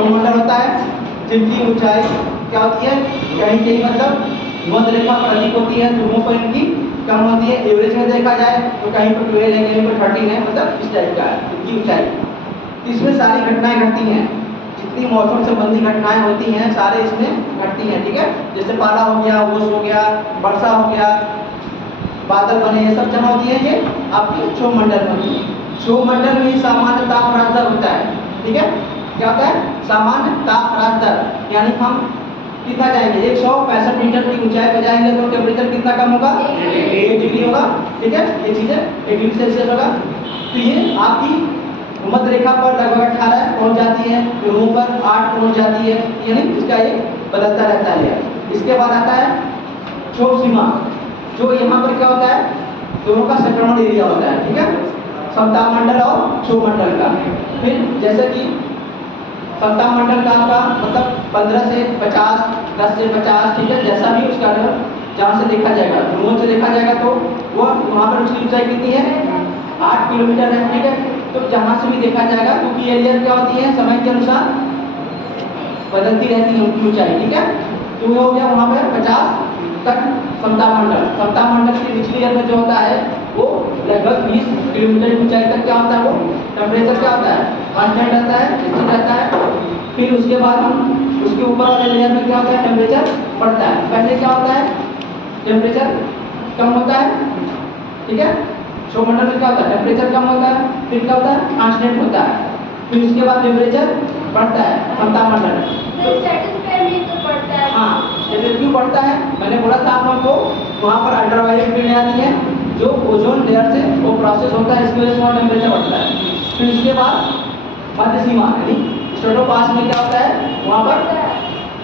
क्षोभमंडल होता है जिनकी ऊंचाई क्या होती है, कहीं कहीं मतलब मध्य रेखा पर अधिक होती है, ध्रुवों पर इनकी कम होती है। एवरेज में देखा जाए तो कहीं पर 12 है, कहीं पर 13 है, मतलब इस टाइप का है इनकी ऊंचाई। इसमें सारी घटनाएं घटती हैं, जितनी मौसम संबंधी घटनाएं होती हैं सारे इसमें घटती हैं, ठीक है। जैसे पाला हो गया, ओस हो गया, वर्षा हो गया, बादल बने, ये सब जहाँ होती है ये आपकी क्षोभमंडल में होती है। क्षोभमंडल में सामान्य ताप ह्रास दर होता है, ठीक है। क्या होता है? सामान्य ताप ह्रास दर, यानी हम कितना जाएंगे 165 मीटर की ऊंचाई पर जाएंगे तो टेम्परेचर कितना कम होगा, 1 डिग्री होगा, ठीक है। ये चीजें 1 डिग्री सेल्सियस होगा। तो ये आपकी मध्य रेखा पर लगभग 18 पहुंच जाती है, ध्रुवों पर 8 पहुंच जाती है, यानी इसका ये बदलता रहता है। इसके बाद आता है क्षोभ सीमा, जो यहाँ पर क्या होता है, दोनों का संक्रमण एरिया होता है, ठीक है, समताप मंडल और क्षोभमंडल का। फिर जैसे कि समताप मंडल का आपका मतलब 15 से 50, 10 से 50, ठीक है, जैसा भी उसका जहाँ से देखा जाएगा, ध्रुवों से देखा जाएगा तो वो वहाँ पर उसकी ऊंचाई कितनी है, 8 किलोमीटर है, ठीक है। तो जहाँ से भी देखा जाएगा क्योंकि एरिया क्या होती है समय के अनुसार बदलती रहती है उनकी ऊंचाई, ठीक है। तो वो हो गया वहाँ पर 50 तक समताप मंडल। समताप मंडल की निचली एयर में जो होता है वो लगभग 20 किलोमीटर की ऊंचाई तक क्या होता है, वो टेम्परेचर क्या होता है, कांस्टेंट रहता है, स्थिर रहता है। फिर उसके बाद हम उसके ऊपर वाले लेयर में क्या होता है, टेम्परेचर बढ़ता है। पहले क्या होता है, टेम्परेचर कम होता है, ठीक है। क्षोभमंडल में क्या होता है, टेम्परेचर कम होता है, फिर क्या होता है, कांस्टेंट होता है, फिर उसके बाद टेम्परेचर बढ़ता है समताप मंडल में। हाँ, टेम्परेचर क्यों बढ़ता है, मैंने बोला था आप लोगों को वहाँ पर अल्ट्रावायलेट किरणें आती हैं जो ओजोन लेयर से वो प्रोसेस होता है, इसकी वजह से वहाँ टेम्परेचर बढ़ता है। फिर उसके बाद मध्य सीमा यानी स्ट्रेटोपास में क्या होता है, वहाँ पर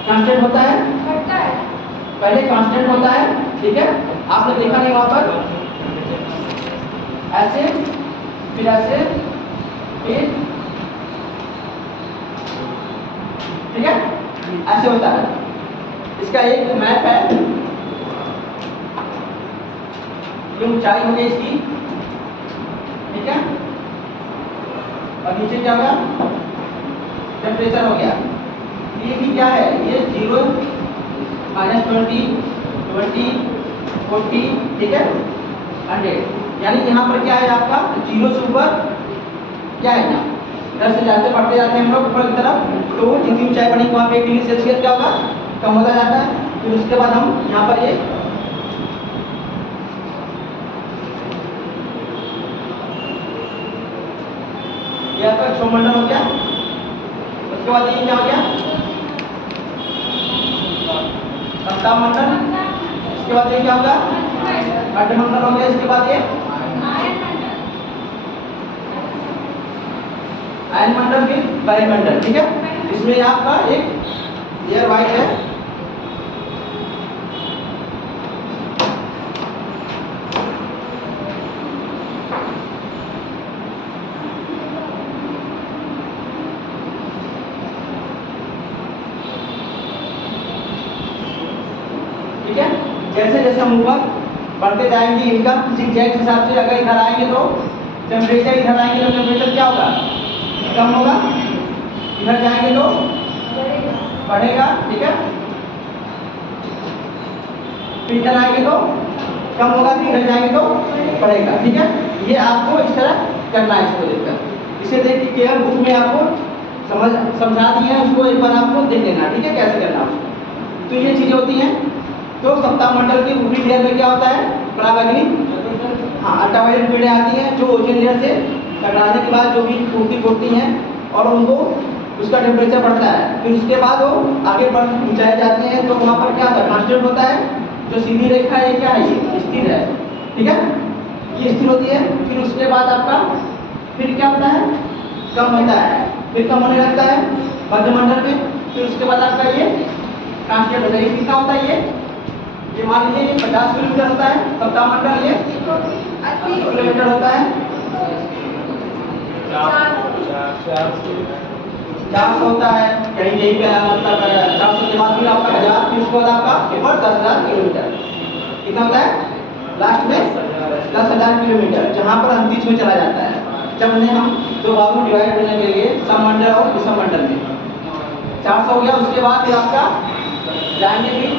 कांस्टेंट होता है, पहले कांस्टेंट होता है, ठीक है। आपने देखा नहीं वहाँ पर ऐसे, फिर ऐसे, फिर ठीक है, ऐसे होता है। इसका एक मैप है, ये ऊंचाई हो गई इसकी, ठीक है, और नीचे क्या होगा, टेम्परेचर हो गया। ये भी क्या है, ये 0, -20, 20, 40, ठीक है, 100, यानी यहाँ पर क्या है आपका 0 से ऊपर क्या है ना 10 से जाते बढ़ते जाते हैं हम लोग ऊपर की तरफ, तो जितनी ऊंचाई बढ़ेगी वहाँ पे 1 डिग्री सेल्सियस क्या होगा, कम होता जाता है। फिर उसके बाद हम यहाँ पर ये आपका क्षोभमंडल हो गया। उसके बाद ये क्या हो गया, समताप मंडल। इसके बाद ये क्या होगा, अर्धमंडल हो गया। इसके बाद ये आयन मंडल, फिर वायुमंडल, ठीक है। इसमें आपका एक एयर वाइट है, ठीक है। जैसे जैसे हम ऊपर बढ़ते जाएंगे इनका जिग-जैग के हिसाब से, अगर इधर आएंगे तो टेम्परेचर, इधर आएंगे तो टेम्परेचर क्या होगा, कम होगा, इधर जाएंगे तो बढ़ेगा, ठीक है। फिर इधर आएंगे तो कम होगा, फिर इधर जाएंगे तो बढ़ेगा, ठीक है। ये आपको इस तरह करना है, इसको देखकर, इसे देख के केवल बुक में आपको समझा दिए हैं, उसको एक बार आपको देख लेना, ठीक है, कैसे करना उसको। तो ये चीजें होती हैं। तो समताप मंडल की ऊपरी लेयर में क्या होता है, पराबैंगनी, हाँ, अल्ट्रावायलेट किरणें आती हैं जो ओजोन लेयर से टकराने के बाद जो भी टूटती हैं और उनको उसका टेम्परेचर बढ़ता है। फिर उसके बाद वो आगे बढ़ ऊंचाई जाते हैं तो वहाँ पर क्या होता है, कांस्टेंट होता है, जो सीधी रेखा है क्या है, ये स्थिर है, ठीक है, ये स्थिर होती है। फिर उसके बाद आपका फिर क्या होता है, कम होता है, फिर कम होने लगता है मध्यमंडल में। फिर उसके बाद आपका ये कांस्टेंट होता है, ये कितना होता है, ये मान लीजिए 50 किलोमीटर होता है समताप मंडल, ये 80 किलोमीटर होता है, 400 होता है, कहीं यही पे मतलब 400 के बाद फिर आपका 1000, फिर उसके बाद आपका ऊपर 10,000 किलोमीटर, कितना होता है लास्ट में 10,000 किलोमीटर, जहाँ पर अंतरिक्ष में चला जाता है। जब उन्हें हम दो भागों में डिवाइड करने के लिए सममंडल और विषममंडल में, 400 हो गया, उसके बाद फिर आपका जाएंगे फिर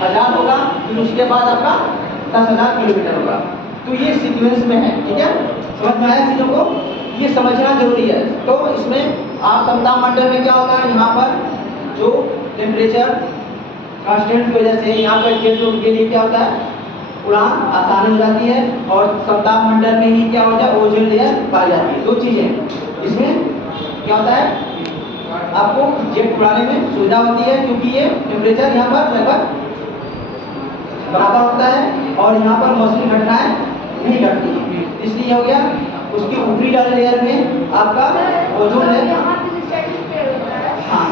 1000 होगा, फिर उसके बाद आपका 10,000 किलोमीटर होगा। तो ये सीक्वेंस में है, ठीक है। समझ में आया चीज़ों को, ये समझना जरूरी है। तो इसमें आप समताप मंडल में क्या होता है, यहाँ पर जो टेम्परेचर कांस्टेंट की वजह से यहाँ पर जेट के लिए क्या होता है, उड़ान आसानी हो जाती है, और समताप मंडल में ही क्या होता है, ओजोन लेयर पाई जाती है। दो चीज़ें इसमें क्या होता है, आपको जेट उड़ाने में सुविधा होती है, क्योंकि ये टेम्परेचर यहाँ पर लगभग बराबर होता है और यहाँ पर मौसमी घटनाएं नहीं घटती, इसलिए हो गया। उसकी ऊपरी वाले लेयर में आपका ओजोन लेयर, हाँ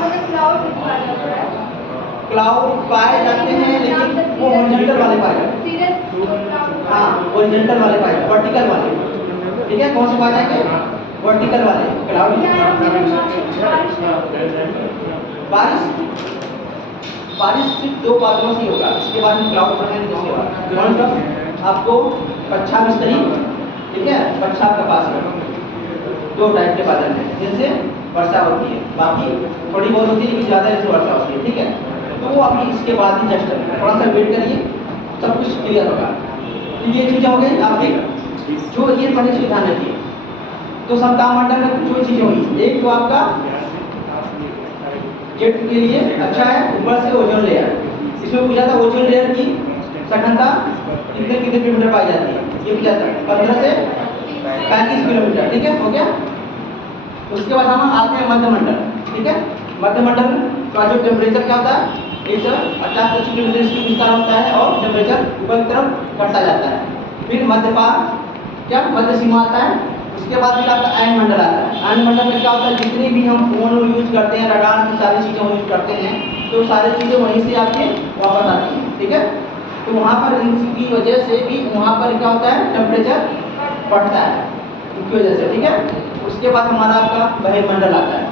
क्लाउड पाए जाते हैं, लेकिन वो हॉरिजॉन्टल वाले पाए जाते हैं, हाँ हॉरिजॉन्टल वाले पाए, वर्टिकल वाले, ठीक है। कौन से पाए जाएंगे, वर्टिकल वाले क्लाउड। बारिश सिर्फ 2 बादलों से होगा, इसके बाद में क्लाउड बनाएंगे। उसके बाद कौन सा आपको कच्छा मिस्त्री, ठीक है, कच्छा कपास में 2 टाइप के बादल हैं जिनसे वर्षा होती है, बाकी थोड़ी बहुत होती है लेकिन ज़्यादा इससे वर्षा होती है, ठीक है। तो वो अभी इसके बाद ही जस्ट थोड़ा सा वेट करिए, सब कुछ क्लियर होगा। तो ये चीज़ें हो गई आपकी, जो ये पहले से ध्यान रखिए। तो समताप मंडल में कुछ चीज़ें हुई, एक तो आपका जेट के लिए अच्छा है, ऊपर से ओजोन लेयर। इसमें पूछा था ओजोन लेयर की सघनता कितने किलोमीटर पाई जाती है, ये पूछा था 15 से 35 किलोमीटर, ठीक है, हो गया। उसके बाद हम आते हैं मध्य मंडल, ठीक है। मध्य मंडल का जो टेम्परेचर क्या होता है, 150 किलोमीटर इसकी विस्तार होता है और टेम्परेचर ऊपर की तरफ बढ़ता जाता है। फिर मध्यपात क्या मध्य सीमा आता है, उसके बाद फिर आपका आयन मंडल आता है। आयन मंडल में क्या होता है, जितनी भी हम फोन यूज करते हैं, रडार की सारी चीज़ें हम यूज करते हैं, तो सारी चीज़ें वहीं से आपके वापस आती हैं, ठीक है। तो वहाँ पर इनकी वजह से भी वहाँ पर क्या होता है, टेम्परेचर बढ़ता है उनकी वजह से, ठीक है। उसके बाद हमारा आपका बहिर्मंडल आता है।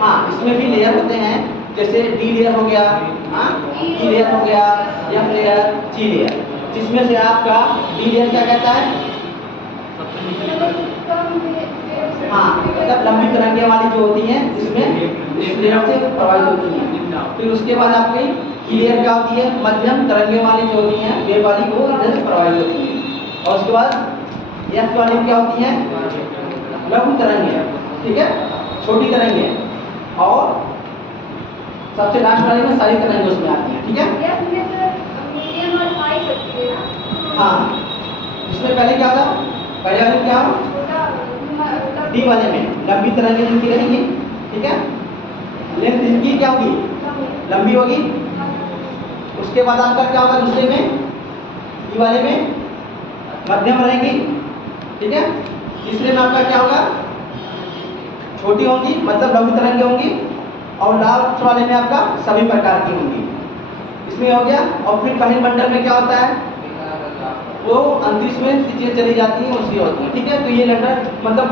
हाँ, इसमें भी लेयर होते हैं, जैसे डी लेयर हो गया, हाँ ई लेयर हो गया, एफ लेयर, जी लेयर। जिसमें से आपका डी लेयर क्या कहता है, हाँ मतलब लंबी तरंगें वाली जो होती हैं, इसमें इस लेयर से प्रभावित होती हैं। फिर उसके बाद आपकी ई लेयर क्या होती है, मध्यम तरंगें वाली जो होती हैं, वेव वाली, वो इधर से प्रभावित होती हैं। और उसके बाद एफ वाली क्या होती हैं, लघु तरंगें, ठीक है, छोटी तरंगें। और सबसे लास्ट वाली में सारी तरंगें उसमें आती हैं, ठीक है। हाँ, इसमें पहले क्या था, पहले वाले क्या हो, डी वाले में लंबी तरंगें जिनकी रहेंगी, ठीक है, लेंथ इनकी क्या होगी, लंबी होगी। उसके बाद आपका क्या होगा, दूसरे में ई वाले में मध्यम रहेंगी, ठीक है। तीसरे में आपका क्या होगा, छोटी होंगी, मतलब लंबी तरंगें होंगी। और लास्ट वाले में आपका सभी प्रकार की होंगी, इसमें हो गया। और फिर बहिर्मंडल में क्या होता है, वो अंतरिक्ष में चीजें चली जाती हैं, उसकी होती है, ठीक है। तो ये लेटर मतलब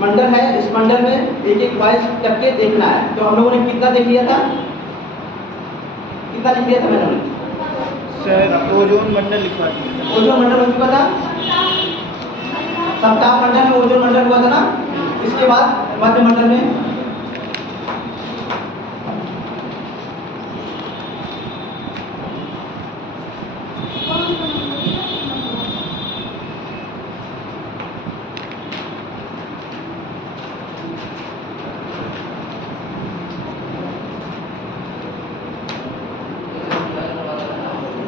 मंडल है, इस मंडल में एक एक वाइज करके देखना है। तो हम लोगों ने कितना देख लिया था, कितना लिख लिया था मैंने सर, ओजोन मंडल लिखवा दिया। ओजोन मंडल हो चुका था, समताप मंडल में ओजोन मंडल हुआ था ना। इसके बाद मध्य मंडल में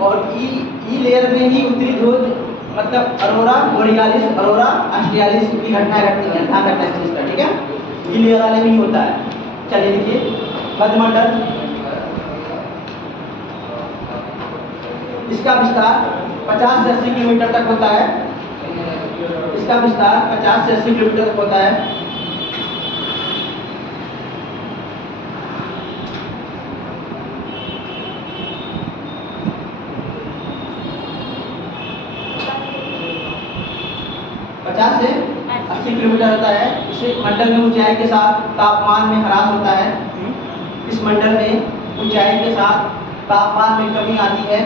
और ई लेयर में ही उत्तरी ध्रुव मतलब अरोरा बोरियालिस, अरोरा ऑस्ट्रियालिस की घटनाएं घटती हैं, ध्यान रखना है इसका, ठीक है। ई लेयर वाले में ही होता है। चलिए देखिए, मध्यमंडल, इसका विस्तार 50 से 80 किलोमीटर तक होता है। इसका विस्तार 50 से 80 किलोमीटर तक होता है। से 80 किलोमीटर होता है। इसे मंडल में ऊंचाई के साथ तापमान में ह्रास होता है। इस मंडल में ऊंचाई के साथ तापमान में कमी आती है।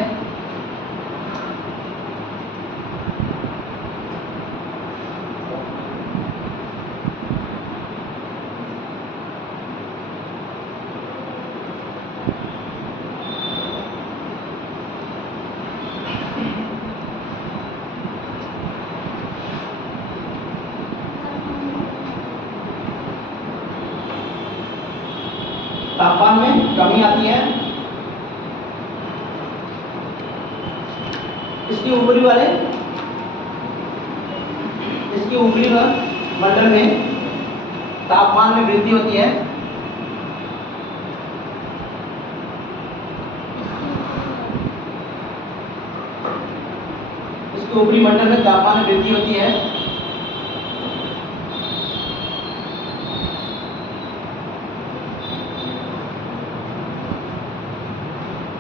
तापमान में कमी आती है। इसके ऊपरी मंडल में तापमान में वृद्धि होती है। इसके ऊपरी मंडल में तापमान में वृद्धि होती है।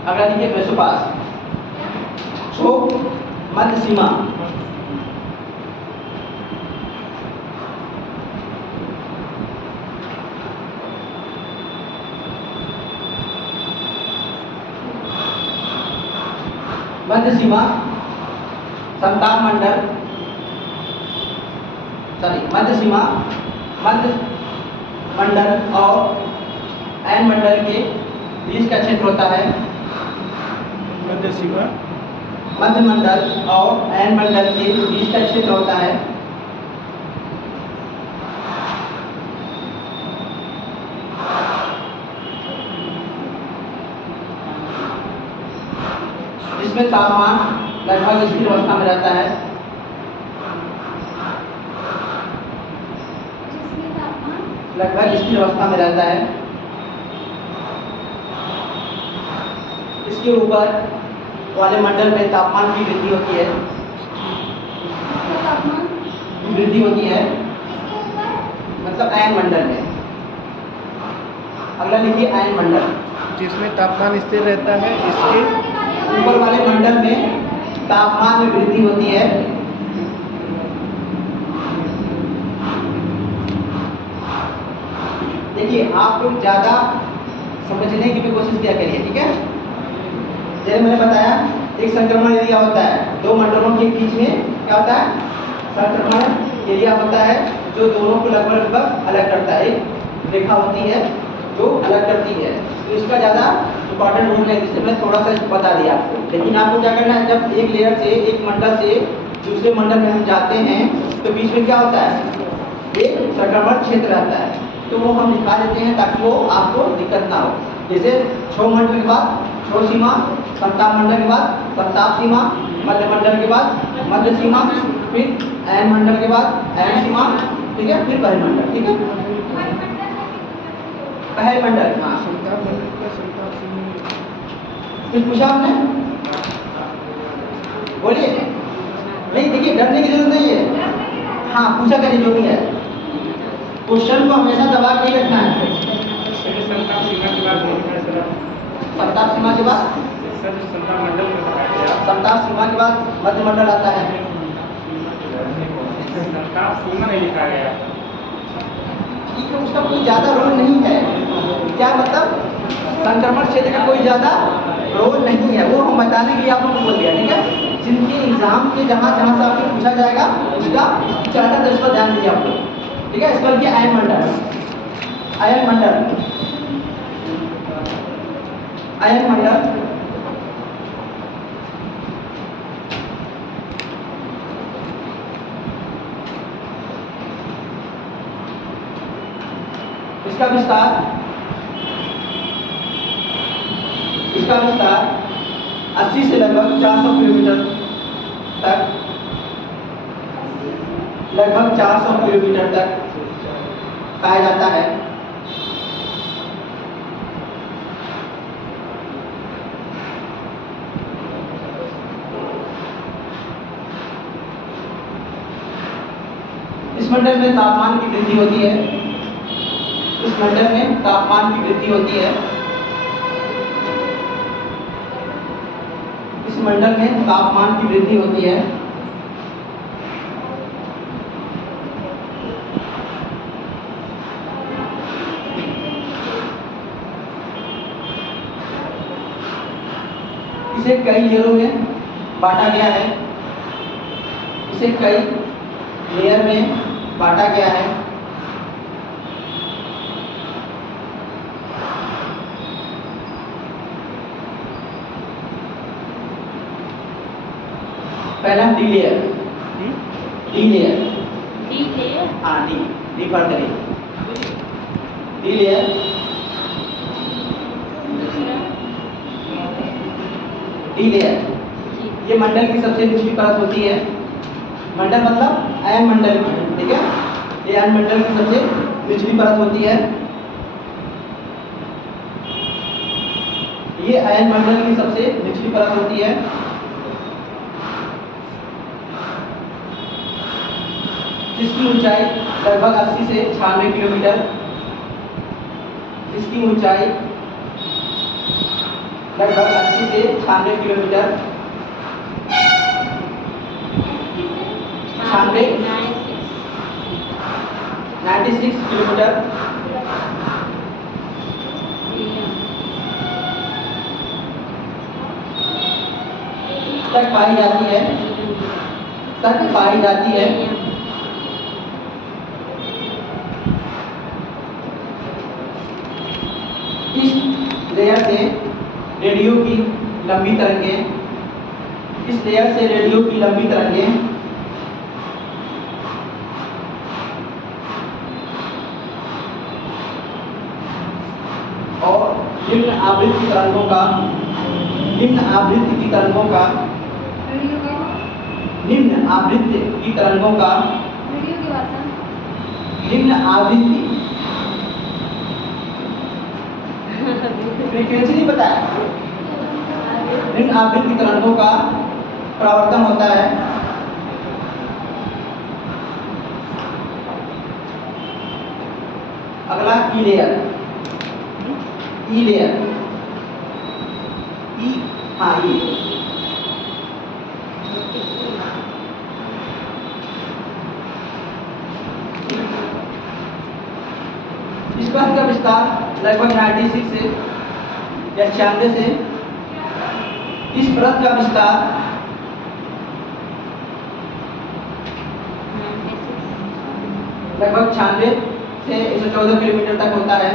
अगला देखिए मेसोपास, क्षोभ मध्य सीमा। मध्य सीमा संताप मंडल, मध्य सीमा मध्य मंडल और एन मंडल के बीच का क्षेत्र होता है। मध्य सीमा मध्य मंडल और एन मंडल के बीच का क्षेत्र होता है। जिसमें तापमान लगभग स्थिर अवस्था में रहता है। लगभग स्थिर अवस्था में रहता है। इसके ऊपर वाले मंडल में तापमान की वृद्धि होती है। वृद्धि होती है मतलब आयन मंडल में। अगला लिखिए आयन मंडल, जिसमें तापमान स्थिर रहता है। इसके ऊपर वाले मंडल में तापमान में वृद्धि होती है। देखिए आप लोग ज्यादा समझने की भी कोशिश किया करिए, ठीक है। जैसे मैंने बताया एक संक्रमण एरिया होता है, दो मंडलों के बीच में क्या होता है, संक्रमण एरिया होता है, जो दोनों को लगभग अलग करता है। एक रेखा होती है जो अलग करती है, तो इसका ज़्यादा इंपॉर्टेंट रोल है, जिससे मैं थोड़ा सा बता दिया आपको। लेकिन आपको क्या करना है, जब एक लेयर से एक मंडल से दूसरे मंडल में हम जाते हैं तो बीच में क्या होता है, एक संक्रमण क्षेत्र रहता है, तो वो हम दिखा देते हैं ताकि वो आपको दिक्कत ना हो। जैसे क्षोभ मंडल के बाद क्षोभ सीमा, संताप मंडल के बाद संताप सीमा, मध्य मंडल के बाद मध्य सीमा, फिर एन मंडल के बाद एन सीमा, ठीक है, फिर बहिर्मंडल, ठीक है। बहिर्मंडल, हाँ, संताप मंडल का संताप सीमा। कुछ पूछा आपने, बोलिए। नहीं देखिए डरने की जरूरत नहीं है, हाँ पूछा करिए जो भी है। क्वेश्चन को हमेशा दबा के ही रखना है। संताप सीमा के बाद संताप सीमा के बाद संताप मंडल में बताया, संताप सीमा के बाद मध्य मंडल आता है। संताप सीमा नहीं लिखा गया, ठीक है, उसका कोई ज़्यादा रोल नहीं है। क्या मतलब संक्रमण क्षेत्र का कोई ज़्यादा रोल नहीं है, वो हम बताने के लिए आप लोगों को बोल दिया, ठीक है। जिनके एग्जाम के जहाँ जहाँ से आपको पूछा जाएगा उसका ज़्यादातर इस पर ध्यान दीजिए आप लोग, ठीक है। इसका लिखिए आयन मंडल, आयन मंडल, आयन मंडल, इसका विस्तार 80 से लगभग 400 किलोमीटर तक, लगभग 400 किलोमीटर तक पाया जाता है। इस मंडल में तापमान की वृद्धि होती है। इस मंडल में तापमान की वृद्धि होती है। इस मंडल में तापमान की वृद्धि होती है। इसे कई लेयरों में बांटा गया है। इसे कई लेयर में बांटा गया है। पहला डी लेयर, डी लेयर, हाँ डी, डी पर करिए, डी लेयर, ई लेयर, ये मंडल की सबसे निचली परत होती है। मंडल मतलब आयन मंडल की, ठीक है, ये आयन मंडल की सबसे निचली परत होती है। ये आयन मंडल की सबसे निचली परत होती है। जिसकी ऊंचाई लगभग 80 से 96 किलोमीटर, इसकी ऊंचाई लगभग 80 से 96 किलोमीटर, 96 किलोमीटर तक पाई जाती है, इस लेयर से रेडियो की लंबी तरंगें, इस लेयर से रेडियो की लंबी तरंगें और निम्न आवृत्ति की तरंगों का निम्न आवृत्ति की तरंगों का निम्न आवृत्ति की तरंगों का निम्न आवृत्ति फ्रीक्वेंसी नहीं पता है, निम्न आवृत्ति तरंगों का परावर्तन होता है। अगला ई लेयर, ई लेयर, ई, हाँ ई इस परत का विस्तार लगभग 96 से या 96 से, इस परत का विस्तार लगभग 96 से 114 किलोमीटर तक होता है।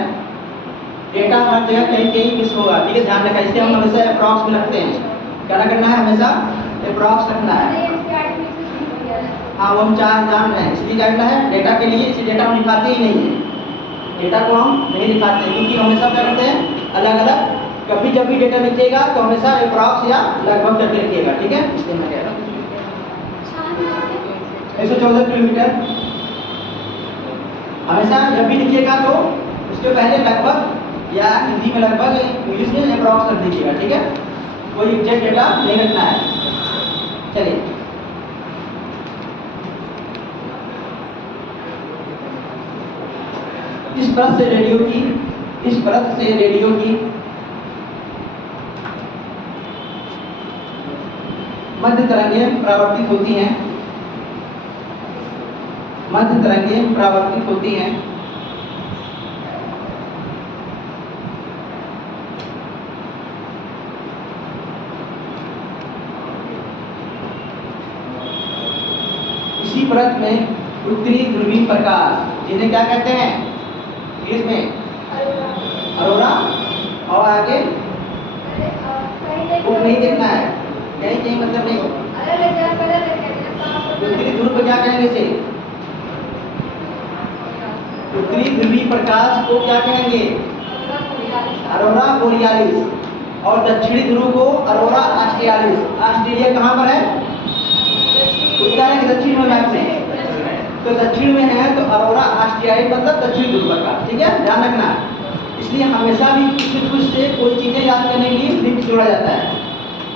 डेटा हर जगह कहीं कहीं मिस होगा, ठीक है, ध्यान रखना, इससे हम हमेशा अप्रॉक्स में रखते हैं। क्या करना है, हमेशा अप्रॉक्स रखना है। हाँ वो हम जान रहे हैं, इसलिए क्या करना है, डेटा के लिए इसी डेटा हम लिखाते ही नहीं है, डेटा को हम नहीं लिखाते हैं, क्योंकि हमेशा क्या करते हैं अलग अलग, कभी जब भी डेटा लिखिएगा तो हमेशा अप्रॉक्स या लगभग करके लिखिएगा, ठीक है, इसलिए मैं कह रहा हूँ 114 किलोमीटर। हमेशा जब भी लिखिएगा तो उसके पहले लगभग या हिंदी में लगभग, इंग्लिश में अप्रॉक्स कर दीजिएगा, ठीक है, कोई एग्जैक्ट डेटा नहीं रखना है। चलिए इस परत से रेडियो की मध्य तरंगें परावर्तित होती हैं, इसी परत में उत्तरी ध्रुवीय प्रकाश, जिन्हें क्या कहते हैं इंग्लिश में, अरोरा, और आगे वो नहीं देखना है, कहीं मतलब नहीं, उत्तरी ध्रुव को क्या कहेंगे इसे, उत्तरी ध्रुवीय प्रकाश को क्या कहेंगे, अरोरा बोरियालिस, और दक्षिणी ध्रुव को अरोरा ऑस्ट्रेलियालिस। ऑस्ट्रेलिया कहाँ पर है, उत्तर है कि दक्षिण में मैप में, तो दक्षिण में है तो अरोरा ऑस्ट्रेलियालिस मतलब दक्षिणी ध्रुव प्रकाश, ठीक है, ध्यान रखना। इसलिए हमेशा भी कुछ से कोई चीजें याद करने के लिए लिंक जोड़ा जाता है।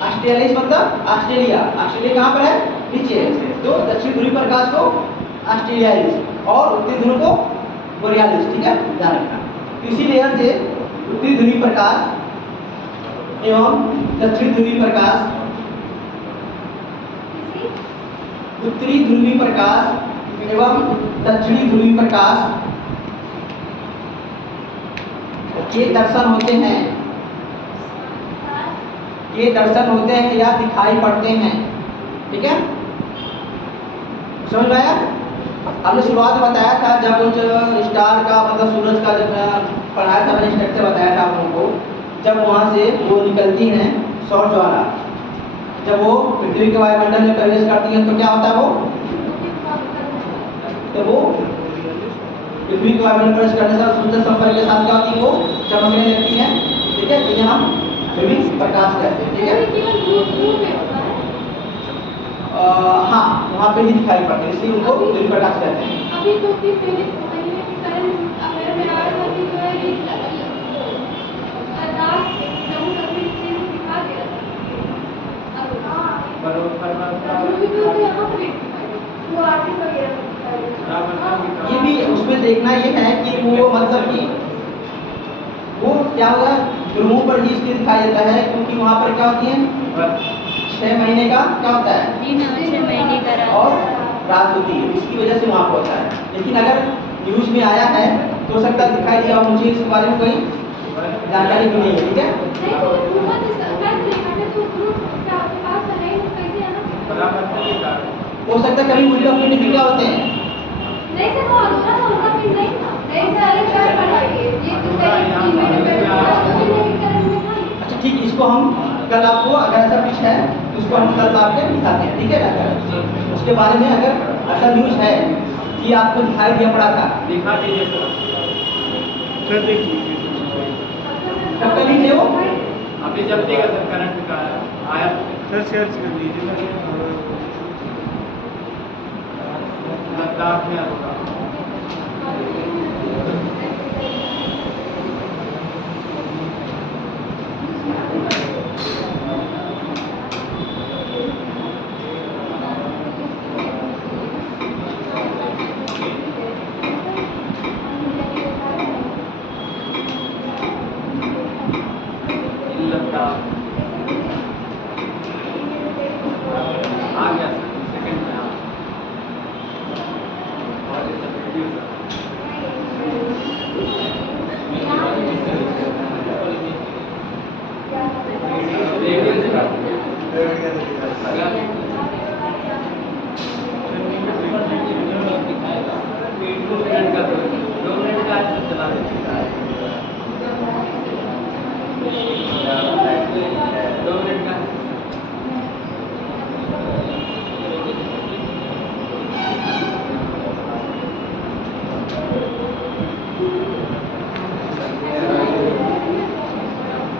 ऑस्ट्रेलियालिस मतलब ऑस्ट्रेलिया, ऑस्ट्रेलिया कहाँ पर है, नीचे, तो दक्षिण ध्रुवीय प्रकाश को ऑस्ट्रेलियालिस और उत्तरी ध्रुव को बोरियालिस, ठीक है, ध्यान रखना। इसी लेयर से उत्तरी ध्रुवीय प्रकाश एवं दक्षिण ध्रुवीय प्रकाश, उत्तरी ध्रुवीय प्रकाश एवं दक्षिणी ध्रुवीय प्रकाश के दर्शन होते हैं या दिखाई पड़ते हैं, ठीक है, समझ में आया। हमने शुरुआत में बताया था जब कुछ स्टार का मतलब सूरज का जब पढ़ाया था, मैंने स्ट्रक्चर बताया था आप लोगों को, जब वहाँ से वो निकलती हैं सौर ज्वाला, जब वो पृथ्वी के वायुमंडल में प्रवेश करती हैं तो क्या होता है, वो पृथ्वी के वायुमंडल में प्रवेश करने से सूरज संपर्क के साथ क्या होती है, वो चमकने लगती है, ठीक है, तो हम में भी प्रकाश कहते हैं, ठीक है। केवल दूर में होता है। हाँ, वहाँ पे ही दिखाई पड़ते हैं, इसलिए उनको सूर्य प्रकाश कहते हैं। अभी तो फिर पहले महीने के करंट अफेयर में आ रहा था कि जो है ये रात जम्मू कश्मीर से दिखा दे रहा था। अभी तो यहाँ पे वो आर्टिक वगैरह ये भी उसमें देखना ये है कि वो मतलब कि वो क्या होगा, ध्रुवों पर ही इसलिए दिखाई देता है क्योंकि वहाँ पर क्या होती है, 6 महीने का क्या होता है, दिन और 6 महीने का रात। और रात होती है, इसकी वजह से वहाँ पर होता है। लेकिन अगर न्यूज में आया है तो हो सकता है दिखाई दिया हो, मुझे इसके बारे में कोई जानकारी भी नहीं है, ठीक है। नहीं तो हुकूमत सरकार ने देखा है तो ग्रुप का पास है वो कैसे आना। हो सकता है कभी उल्टा पुल्टे भी क्या होते हैं। नहीं सर वो अधूरा था उनका भी नहीं था। नहीं सर अलग चार पढ़ाइए ये तो सही अच्छा ठीक, इसको हम कल आपको अगर ऐसा कुछ है तो उसको हम कल आपके दिखाते हैं, ठीक है ना। उसके बारे में अगर ऐसा न्यूज है कि आपको दिखाई दिया पड़ा था, दिखा दीजिए सर देख लीजिए कब कभी थे वो, अभी जब देगा सर करंट का आया सर सर्च कर लीजिए लद्दाख में होगा। आ गया सेकंड में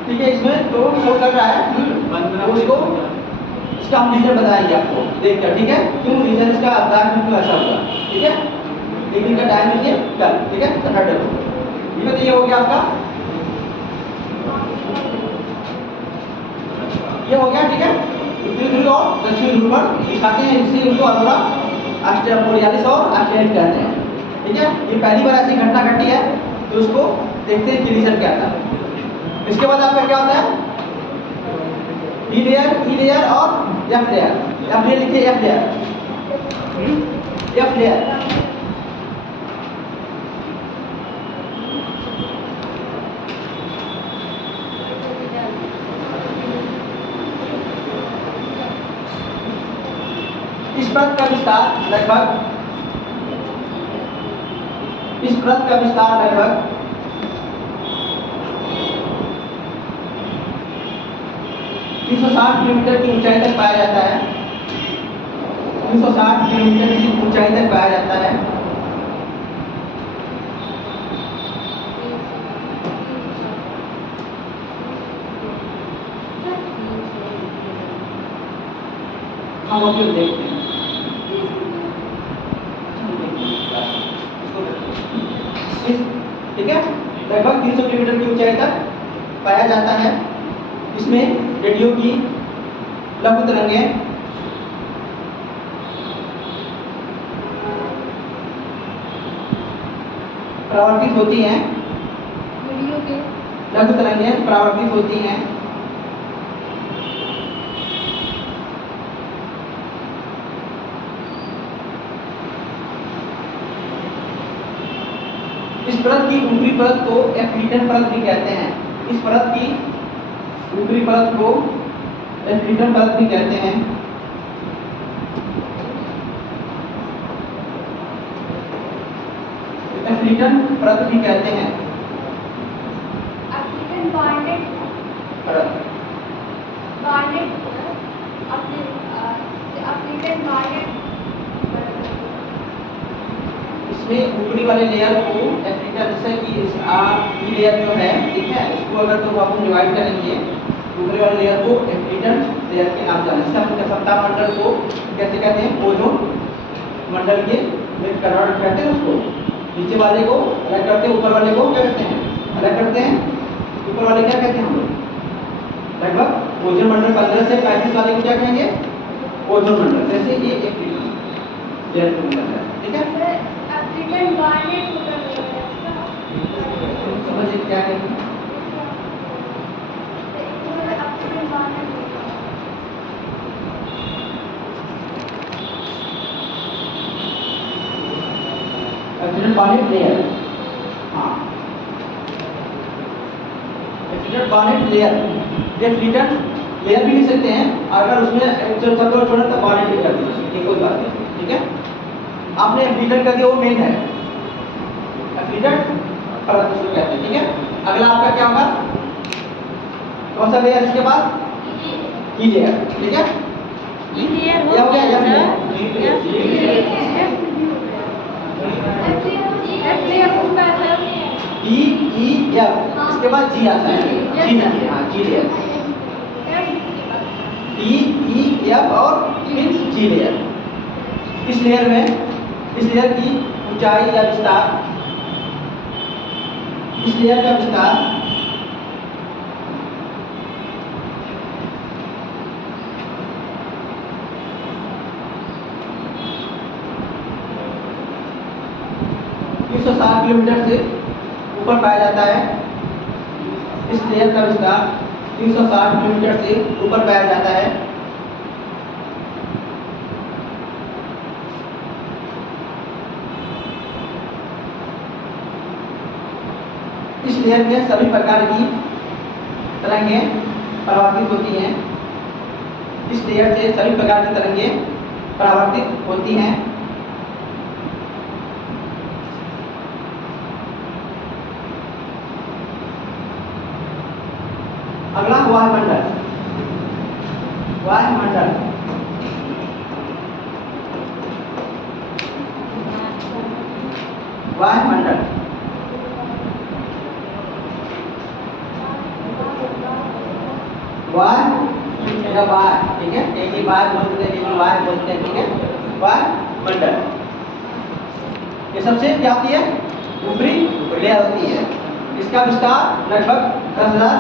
ठीक है। इसमें तो शो कर रहा है, तो उसको इसका हम रीजन बताएंगे आपको देख कर, ठीक है, क्यों रीजन इसका अवतार में क्यों ऐसा हुआ, ठीक है। एक दिन का टाइम लीजिए कल, ठीक है, सैटरडे को। ये तो ये हो गया आपका, ये हो गया, ठीक है। उत्तरी ध्रुव और दक्षिणी ध्रुव पर दिखाते हैं, इसलिए उनको अरोरा बोरियालिस और ऑस्ट्रेलिस कहते हैं, ठीक है। ये पहली बार ऐसी घटना घटी है तो उसको देखते हैं कि रीजन क्या था। इसके बाद आपका क्या होता है, ई लेयर और एफ लेयर। एफ लेयर लिखिए, एफ लेयर, एफ लेयर। इस परत का विस्तार लगभग 360 किलोमीटर की ऊंचाई तक पाया जाता है। 360 किलोमीटर की ऊंचाई तक पाया जाता है। हम अभी देखते हैं, ठीक है। लगभग 300 किलोमीटर की ऊंचाई तक पाया जाता है। इसमें रेडियो की लघु तरंगें परावर्तित होती हैं, वीडियो के लघु तरंगें परावर्तित होती हैं। इस परत की ऊपरी परत को एफ्रीटन परत भी कहते हैं। इस परत की ऊपरी परत को एफ्रीटन परत भी कहते हैं। एफ्रीटन परत भी कहते हैं। अफ्रीकन बार्नेट परत अफ्रीकन बार्नेट इसमें ऊपरी वाले लेयर को एफ्रीटन, जैसे कि ई लेयर जो है, ठीक है, इसको अगर तो अपन डिवाइड करेंगे ऊपरी वाले लेयर को एक्सीडेंट लेयर के नाम जाने से हम सप्ताह मंडल को कैसे कहते हैं, ओजोन मंडल के में कन्वर्ट करते हैं उसको, नीचे वाले को अलग करते हैं, ऊपर वाले को क्या कहते हैं, अलग करते हैं, ऊपर वाले क्या कहते हैं हम लोग, लगभग ओजोन मंडल 15 से 35 वाले को क्या कहेंगे, ओजोन मंडल। जैसे ये एक लेयर मंडल है, ठीक है, समझिए क्या है, एक्सीडेंट बार्नेट लेयर, हाँ एक्सीडेंट बार्नेट लेयर, ये फ्लीटन लेयर भी लिख सकते हैं, अगर उसमें सब लोग छोड़ना तो बार्नेट भी कर दीजिए, कोई बात नहीं, ठीक है। आपने फ्लीटन कर दिया, वो मेन है, फ्लीटन परत उसको कहते हैं, ठीक है। अगला आपका क्या होगा, कौन सा लेयर, इसके बाद ई लेयर, ठीक है, क्लियर क्या हो गया, हो या ई ई एफ, इसके बाद जी आता है, जी लिखिए, हाँ जी लेयर, ई ई एफ और फिर जी लेयर। इस लेयर में, इस लेयर की ऊंचाई या विस्तार, इस लेयर का विस्तार 360 किलोमीटर से ऊपर पाया जाता है। इस लेयर का विस्तार 360 किलोमीटर से ऊपर पाया जाता है। इस लेयर में सभी प्रकार की तरंगें परावर्तित होती हैं। इस लेयर से सभी प्रकार की तरंगें परावर्तित होती हैं। अगला वायुमंडल। वायुमंडल वायुमंडल वाय या वाय, ठीक है, एक ही बात बोलते हैं, एक ही वाय बोलते हैं, ठीक है, वायुमंडल। ये सबसे क्या होती है, ऊपरी लेयर होती है। इसका विस्तार लगभग 10,000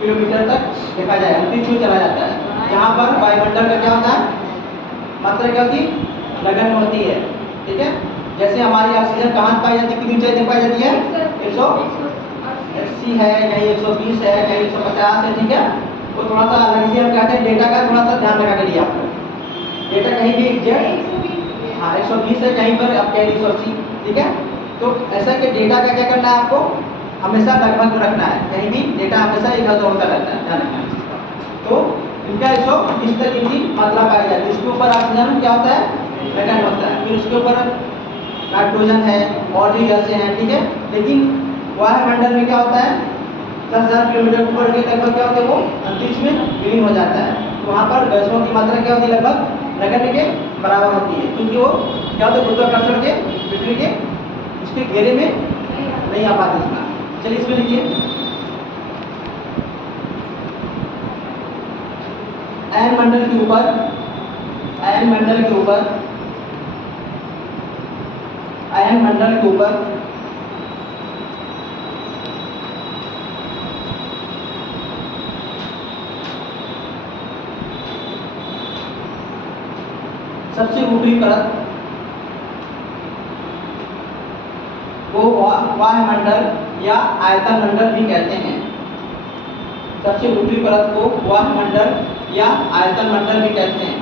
किलोमीटर तक देखा जाए, ऊपरी छू चला जाता है। यहाँ पर वायुमंडल का क्या होता है, मात्रा क्या होती है, नगण्य होती है, ठीक है। जैसे हमारी ऑक्सीजन कहाँ पाई जाती है, कितनी ऊंचाई तक पाई जाती है, 180 है, कहीं 120 है, कहीं 150 है, ठीक है। वो थोड़ा सा अलग से हम कहते हैं, डेटा का थोड़ा सा ध्यान रखा करिए आपको, डेटा कहीं भी एग्जैक्ट, हाँ 120 है, कहीं पर आप कह रही 180, ठीक है। तो ऐसा कि डेटा का क्या करना है, आपको हमेशा लगभग रखना है, कहीं भी डेटा हमेशा इधर उधर होता रहता है, ध्यान रखना है। तो इनका 120 तक इनकी मात्रा पाई जाती है। उसके ऊपर ऑक्सीजन क्या होता है, नगण्य होता है। फिर उसके ऊपर नाइट्रोजन है और भी गैसें हैं, ठीक है। लेकिन वायुमंडल में क्या होता है, 10,000 किलोमीटर ऊपर के लगभग क्या होता है, वो अंतरिक्ष में विलीन हो जाता है। तो वहाँ पर गैसों की मात्रा क्या होती है, लगभग नगण्य के बराबर होती है, क्योंकि वो क्या होता है, गुरुत्वाकर्षण के पृथ्वी के उसके घेरे में नहीं आ पाते इतना। चलिए इसमें लिखिए, आयन मंडल के ऊपर, आयन मंडल के ऊपर, आयन मंडल के ऊपर सबसे ऊपरी परत को वायुमंडल या आयतन मंडल भी कहते हैं। सबसे ऊपरी परत को वायुमंडल या आयतन मंडल भी कहते हैं।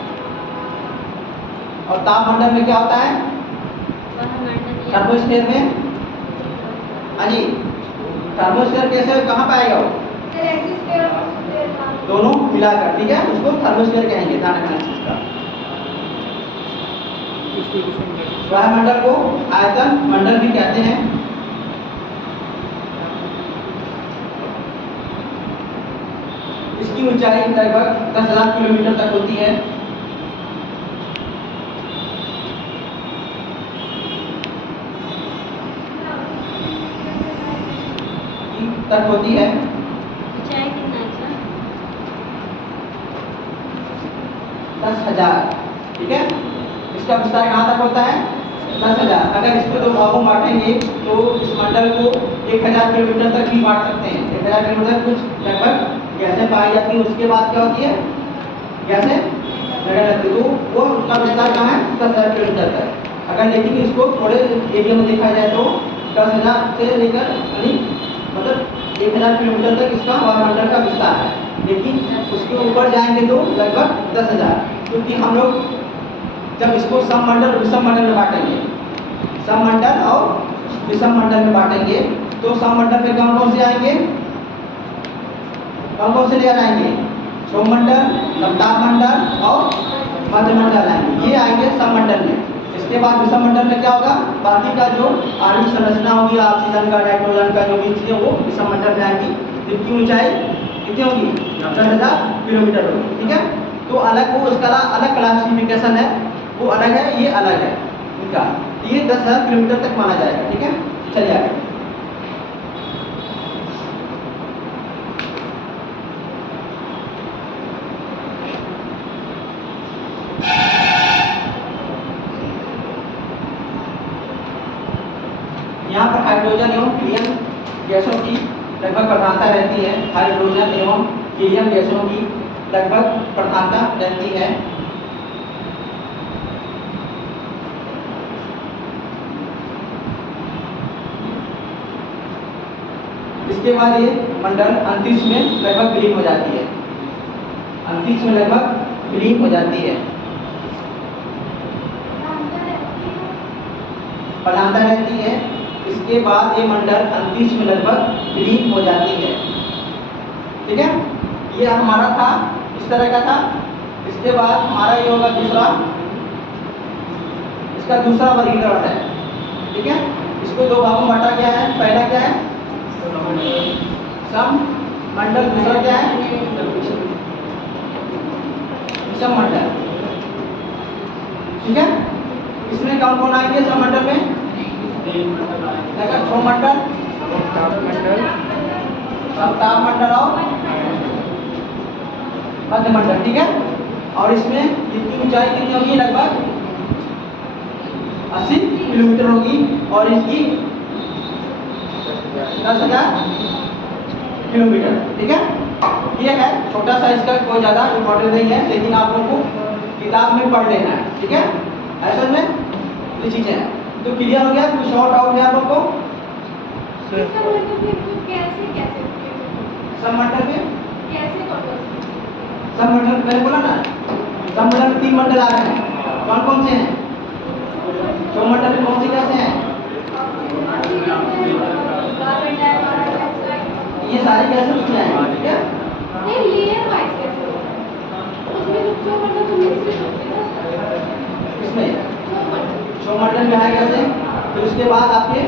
और तापमंडल में क्या होता है, थर्मोस्फीयर में, हाँ जी, थर्मोस्फीयर कैसे कहाँ पाएगा वो, दोनों मिलाकर, ठीक है, उसको थर्मोस्फीयर कहेंगे, ध्यान रखना इस चीज का। वायुमंडल को आयतन मंडल भी कहते हैं। इसकी ऊंचाई लगभग 10,000 किलोमीटर तक होती है। तक होती है। ऊंचाई कितना है, 10,000, ठीक है। इसका विस्तार कहाँ तक होता है? 10,000। अगर इसको दो भागों में बांटेंगे तो इस मंडल को 1000 किलोमीटर तक भी बांट सकते हैं। 1000 किलोमीटर कुछ लगभग गैसें पाई जाती हैं, उसके बाद क्या होती है? गैसें लगने लगती है, तो वो उसका विस्तार कहाँ है? 10,000 किलोमीटर तक। अगर लेकिन इसको थोड़े एरिया में देखा जाए तो 10,000 से लेकर यानी मतलब 1000 किलोमीटर तक इसका वायुमंडल का विस्तार है, लेकिन उसके ऊपर जाएंगे तो लगभग 10,000, क्योंकि हम लोग जब इसको सममंडल विषममंडल में बांटेंगे, सममंडल और विषममंडल में बांटेंगे, तो सममंडल में कौन कौन से आएंगे? कौन कौन से लेयर आएंगे? क्षोभमंडल, तापमंडल और मध्यमंडल आएंगे, ये आएंगे सममंडल में। इसके बाद विषममंडल में क्या होगा? बाकी का जो आणविक संरचना होगी, ऑक्सीजन का, नाइट्रोजन का, जो भी चीजें वो विषममंडल में आएंगी, जिनकी ऊंचाई कितनी होगी? 10,000 किलोमीटर होगी, ठीक है। तो अलग वो उसका अलग क्लासिफिकेशन है, वो अलग है, ये अलग है इनका। ये 10,000 किलोमीटर तक माना जाएगा, ठीक है। चलिए आगे। यहाँ पर हाइड्रोजन एवं हीलियम गैसों की लगभग प्रधानता रहती है। हाइड्रोजन एवं हीलियम गैसों की लगभग प्रधानता रहती है। इसके बाद ये मंडल अंतरिक्ष में लगभग विलीन हो जाती है, अंतरिक्ष में लगभग विलीन हो जाती है, प्रधानता रहती है। इसके बाद ये मंडल अंतरिक्ष में लगभग विलीन हो जाती है, ठीक है। ये हमारा था, इस तरह का था। इसके बाद हमारा ये होगा दूसरा, इसका दूसरा वर्गीकरण है, ठीक है। इसको दो भागों में बांटा गया है। पहला क्या है? सममंडल। दूसरा क्या है? विषममंडल, ठीक है। इसमें कौन कौन आएंगे सममंडल में? क्षोभमंडल, तापमंडल और मध्यमंडल, ठीक है। और इसमें इसकी ऊंचाई कितनी होगी? लगभग 80 किलोमीटर होगी, और इसकी 10,000 किलोमीटर, ठीक है। ये है छोटा सा, इसका कोई ज़्यादा इम्पोर्टेंट नहीं है, लेकिन आप लोगों को किताब में पढ़ लेना है, ठीक है। ऐसा में ये चीज़ें हैं। तो क्लियर हो गया? कुछ और डाउट है आप लोग को? सममंडल में सममंडल मैंने बोला ना, सममंडल में 3 मंडल आ रहे हैं। कौन कौन से हैं? क्षोभमंडल में कौन सी गैसें हैं? ये सारी गैसें उसमें आएंगी, ठीक है। इसमें क्षोभमंडल में आएगा कैसे? फिर उसके बाद आपके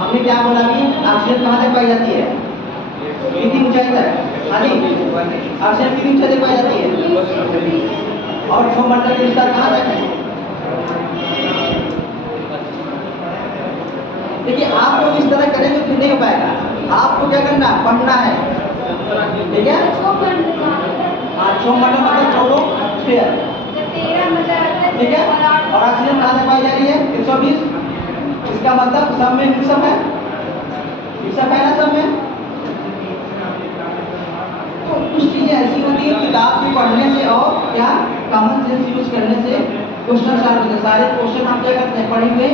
हमने क्या बोला कि ऑक्सीजन कहाँ तक पाई जाती है? कितनी ऊंचाई तक? हाँ जी, ऑक्सीजन कितनी ऊंचाई तक पाई जाती है? और क्षोभमंडल के विस्तार कहाँ तक है? देखिए, आप लोग इस तरह करेंगे फिर नहीं हो पाएगा। आपको क्या करना? पढ़ना है, ठीक है। हाँ, क्षोभमंडल मतलब छोड़ो स्फीयर, ठीक है। और ऑक्सीजन कहाँ तक पाई जा रही है? 120। इसका मतलब सब में विषम है, विषम है ना सब में। तो कुछ चीजें ऐसी होती है किताब में पढ़ने से और क्या कॉमन सेंस यूज करने से क्वेश्चन सॉल्व होते हैं। सारे क्वेश्चन हम क्या करते हैं? पढ़े हुए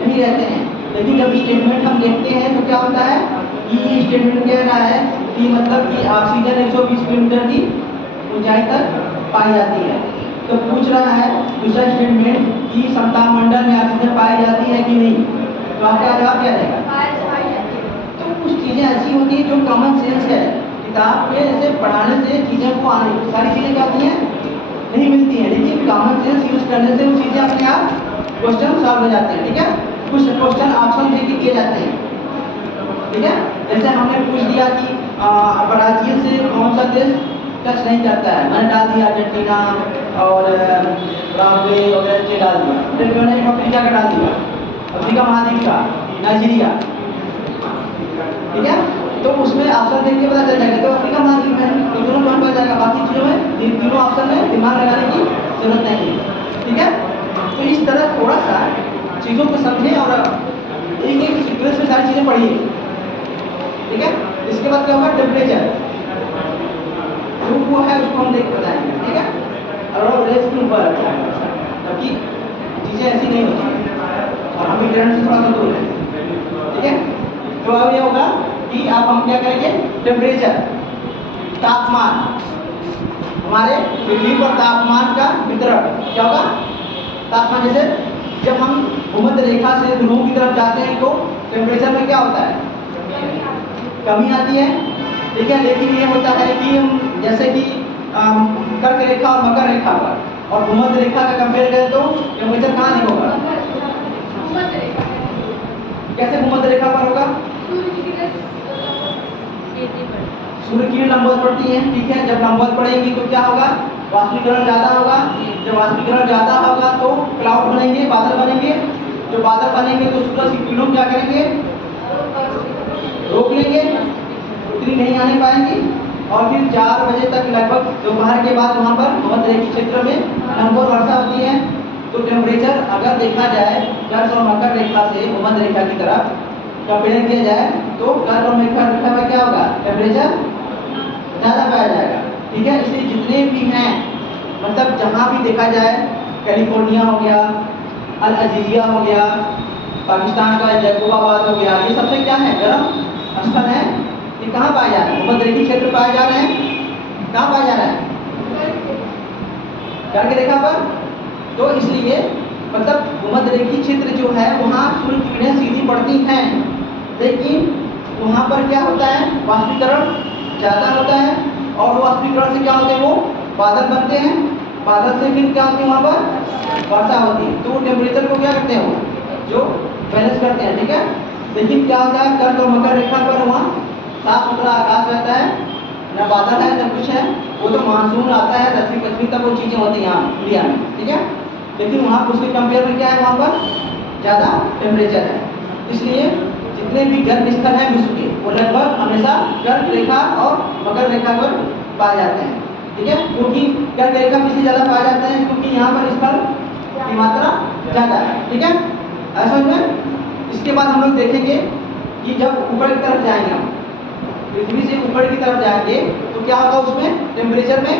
नहीं रहते हैं, लेकिन जब स्टेटमेंट हम देखते हैं तो क्या होता है कि ये स्टेटमेंट कह रहा है कि मतलब कि ऑक्सीजन 120 किलोमीटर की ऊंचाई तक पाई जाती है। तो पूछ रहा है दूसरा स्टेटमेंट कि समतापमंडल में ऑक्सीजन पाई जाती है कि नहीं, तो आपका जवाब क्या रहेगा? तो कुछ चीज़ें ऐसी होती हैं जो कॉमन सेंस है, किताब में से पढ़ाने से चीज़ें को आने सारी चीज़ें क्या होती हैं? नहीं मिलती हैं, लेकिन कॉमन सेंस यूज करने से वो चीज़ें अपने आप क्वेश्चन सॉल्व हो जाते हैं, ठीक है। कुछ क्वेश्चन ऑप्शन दे के दिए जाते हैं, ठीक है। जैसे हमने पूछ दिया कि ब्राजील से कौन सा देश टच नहीं करता है, मैंने डाल दिया अर्जेंटीना और ब्राजील वगैरह डाल दिया, फिर मैंने अफ्रीका का डाल दिया, अफ्रीका महाद्वीप का नाइजीरिया, ठीक है। तो उसमें ऑप्शन देख के पता चल जाएगा तो अफ्रीका महाद्वीप है, तो दोनों पॉइंट पता जाएगा। बाकी चीज़ों में, तीनों ऑप्शन में दिमाग लगाने की जरूरत नहीं है, ठीक है। तो इस तरह थोड़ा सा चीज़ों को समझें और एक एक सीक्वेंस में सारी चीज़ें पढ़िए, ठीक है। इसके बाद क्या होगा, टेम्परेचर जो वो है उसको हम देख बताएंगे, ठीक है। और रेस के ऊपर ताकि चीज़ें ऐसी नहीं होती और हम भी करंट से थोड़ा सा दूर है, ठीक है। तो अब ये होगा कि अब हम क्या करेंगे, टेम्परेचर तापमान, हमारे पृथ्वी पर तापमान का वितरण क्या होगा, तापमान जैसे जब हम भूमध्य रेखा से ध्रुवों की तरफ जाते हैं तो टेम्परेचर में क्या होता है, कमी आती है, ठीक है। लेकिन ये होता है कि हम जैसे कि कर्क रेखा और मकर रेखा पर और भूमध्य रेखा का कंपेयर करें तो टेम्परेचर कहाँ नहीं होगा, कैसे भूमध्य रेखा पर होगा, सूर्य की लंबवत पड़ती है, ठीक है। जब लंबवत पड़ेगी तो क्या होगा, वाष्पीकरण ज़्यादा होगा, जब वाष्पीकरण ज़्यादा होगा तो क्लाउड बनेंगे, बादल बनेंगे, जो बादल बनेंगे तो सूरज की किरणों क्या करेंगे, रोक लेंगे, उतनी नहीं आने पाएंगी और फिर 4 बजे तक लगभग दोपहर के बाद वहाँ पर भूमध्य रेखी क्षेत्र में लंबवत वर्षा होती है। तो टेम्परेचर अगर देखा जाए कर्क और मकर रेखा से भूमध्य रेखा की तरफ कंपेयर किया जाए तो कर्क और मकर रेखा में क्या होगा, टेम्परेचर ज़्यादा पाया जाएगा, ठीक है। इसलिए जितने भी हैं मतलब जहाँ भी देखा जाए, कैलिफोर्निया हो गया, अल अजीजिया हो गया, पाकिस्तान का जैकोबाबाद हो गया, ये सबसे क्या है, गर्म स्थल है। ये कहाँ पाए जा रहे हैं, भूमध्य रेखी क्षेत्र पाए जा रहे हैं, कहाँ पाए जा रहे हैं, कर्क रेखा पर। तो इसलिए मतलब भूमध्य रेखी क्षेत्र जो है वहाँ सूर्य की किरणें सीधी पड़ती हैं, लेकिन वहाँ पर क्या होता है, वाष्पीकरण ज़्यादा होता है और वो वाष्पीकरण से क्या होते हैं, वो बादल बनते हैं, बादल से फिर क्या होती है, वहाँ पर वर्षा होती है। तो टेम्परेचर को क्या करते हैं, वो जो बैलेंस करते हैं, ठीक है। लेकिन क्या होता है, कर्क और मकर रेखा पर वहाँ साफ सुथरा आकाश रहता है, न बादल है न कुछ है, वो तो मानसून आता है 10वीं 25वीं तक वो चीज़ें होती हैं यहाँ इंडिया में, ठीक है। लेकिन वहाँ उसके कंपेयर में क्या है, वहाँ पर ज़्यादा टेम्परेचर है। इसलिए जितने भी गर्म स्थल हैं विश्व के वो लगभग हमेशा कर्क रेखा और मकर रेखा पर पाए जाते हैं, ठीक है। क्योंकि कर्क रेखा में इसलिए ज़्यादा पाए जाते हैं क्योंकि यहाँ पर स्थल की मात्रा ज़्यादा है, ठीक है। ऐसा में इसके बाद हम लोग देखेंगे कि जब ऊपर की तरफ जाएंगे, हम पृथ्वी से ऊपर की तरफ जाएंगे तो क्या होगा, उसमें टेम्परेचर में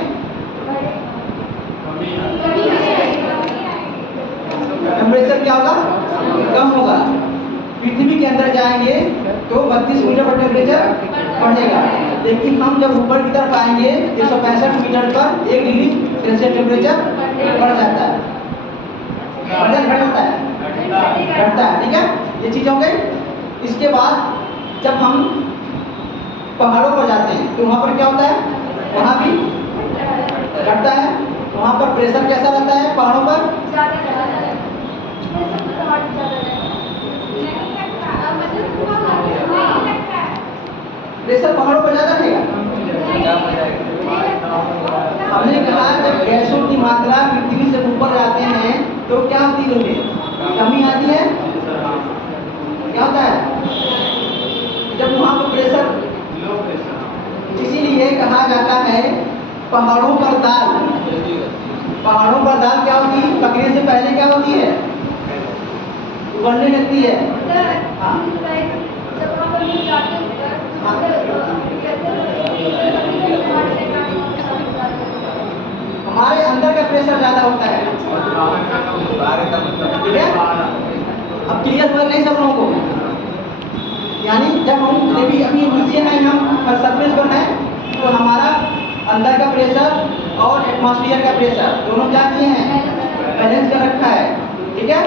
टेम्परेचर क्या होगा, कम होगा। पृथ्वी के अंदर जाएंगे तो 32 मीटर पर टेम्परेचर बढ़ेगा, लेकिन हम जब ऊपर की तरफ आएंगे 165 मीटर पर 1 डिग्री सेल्सियस टेम्परेचर बढ़ जाता है, घटता है, ठीक है। ये चीज़ हो गई। इसके बाद जब हम पहाड़ों पर जाते हैं तो वहाँ पर क्या होता है, वहाँ भी घटता है। वहाँ पर प्रेशर कैसा रहता है, पहाड़ों पर प्रेशर पहाड़ों पर ज़्यादा रहेगा। हमने कहा जब गैसों की मात्रा पृथ्वी से ऊपर जाते हैं तो क्या होती है, कमी आती है। क्या होता है जब वहाँ पर प्रेशर, इसीलिए कहा जाता है पहाड़ों पर दाल, पहाड़ों पर दाल क्या होती है, पकने से पहले क्या होती है, उबलने लगती है। हाँ हमारे अंदर का प्रेशर ज़्यादा होता है, ठीक है। अब क्लियर हुआ नहीं सब लोगों को, यानी जब हम अभी नीचे हैं, हम सरफेस पर हैं तो हमारा अंदर का प्रेशर और एटमॉस्फेयर का प्रेशर दोनों क्या किए हैं, बैलेंस कर रखा है, ठीक है।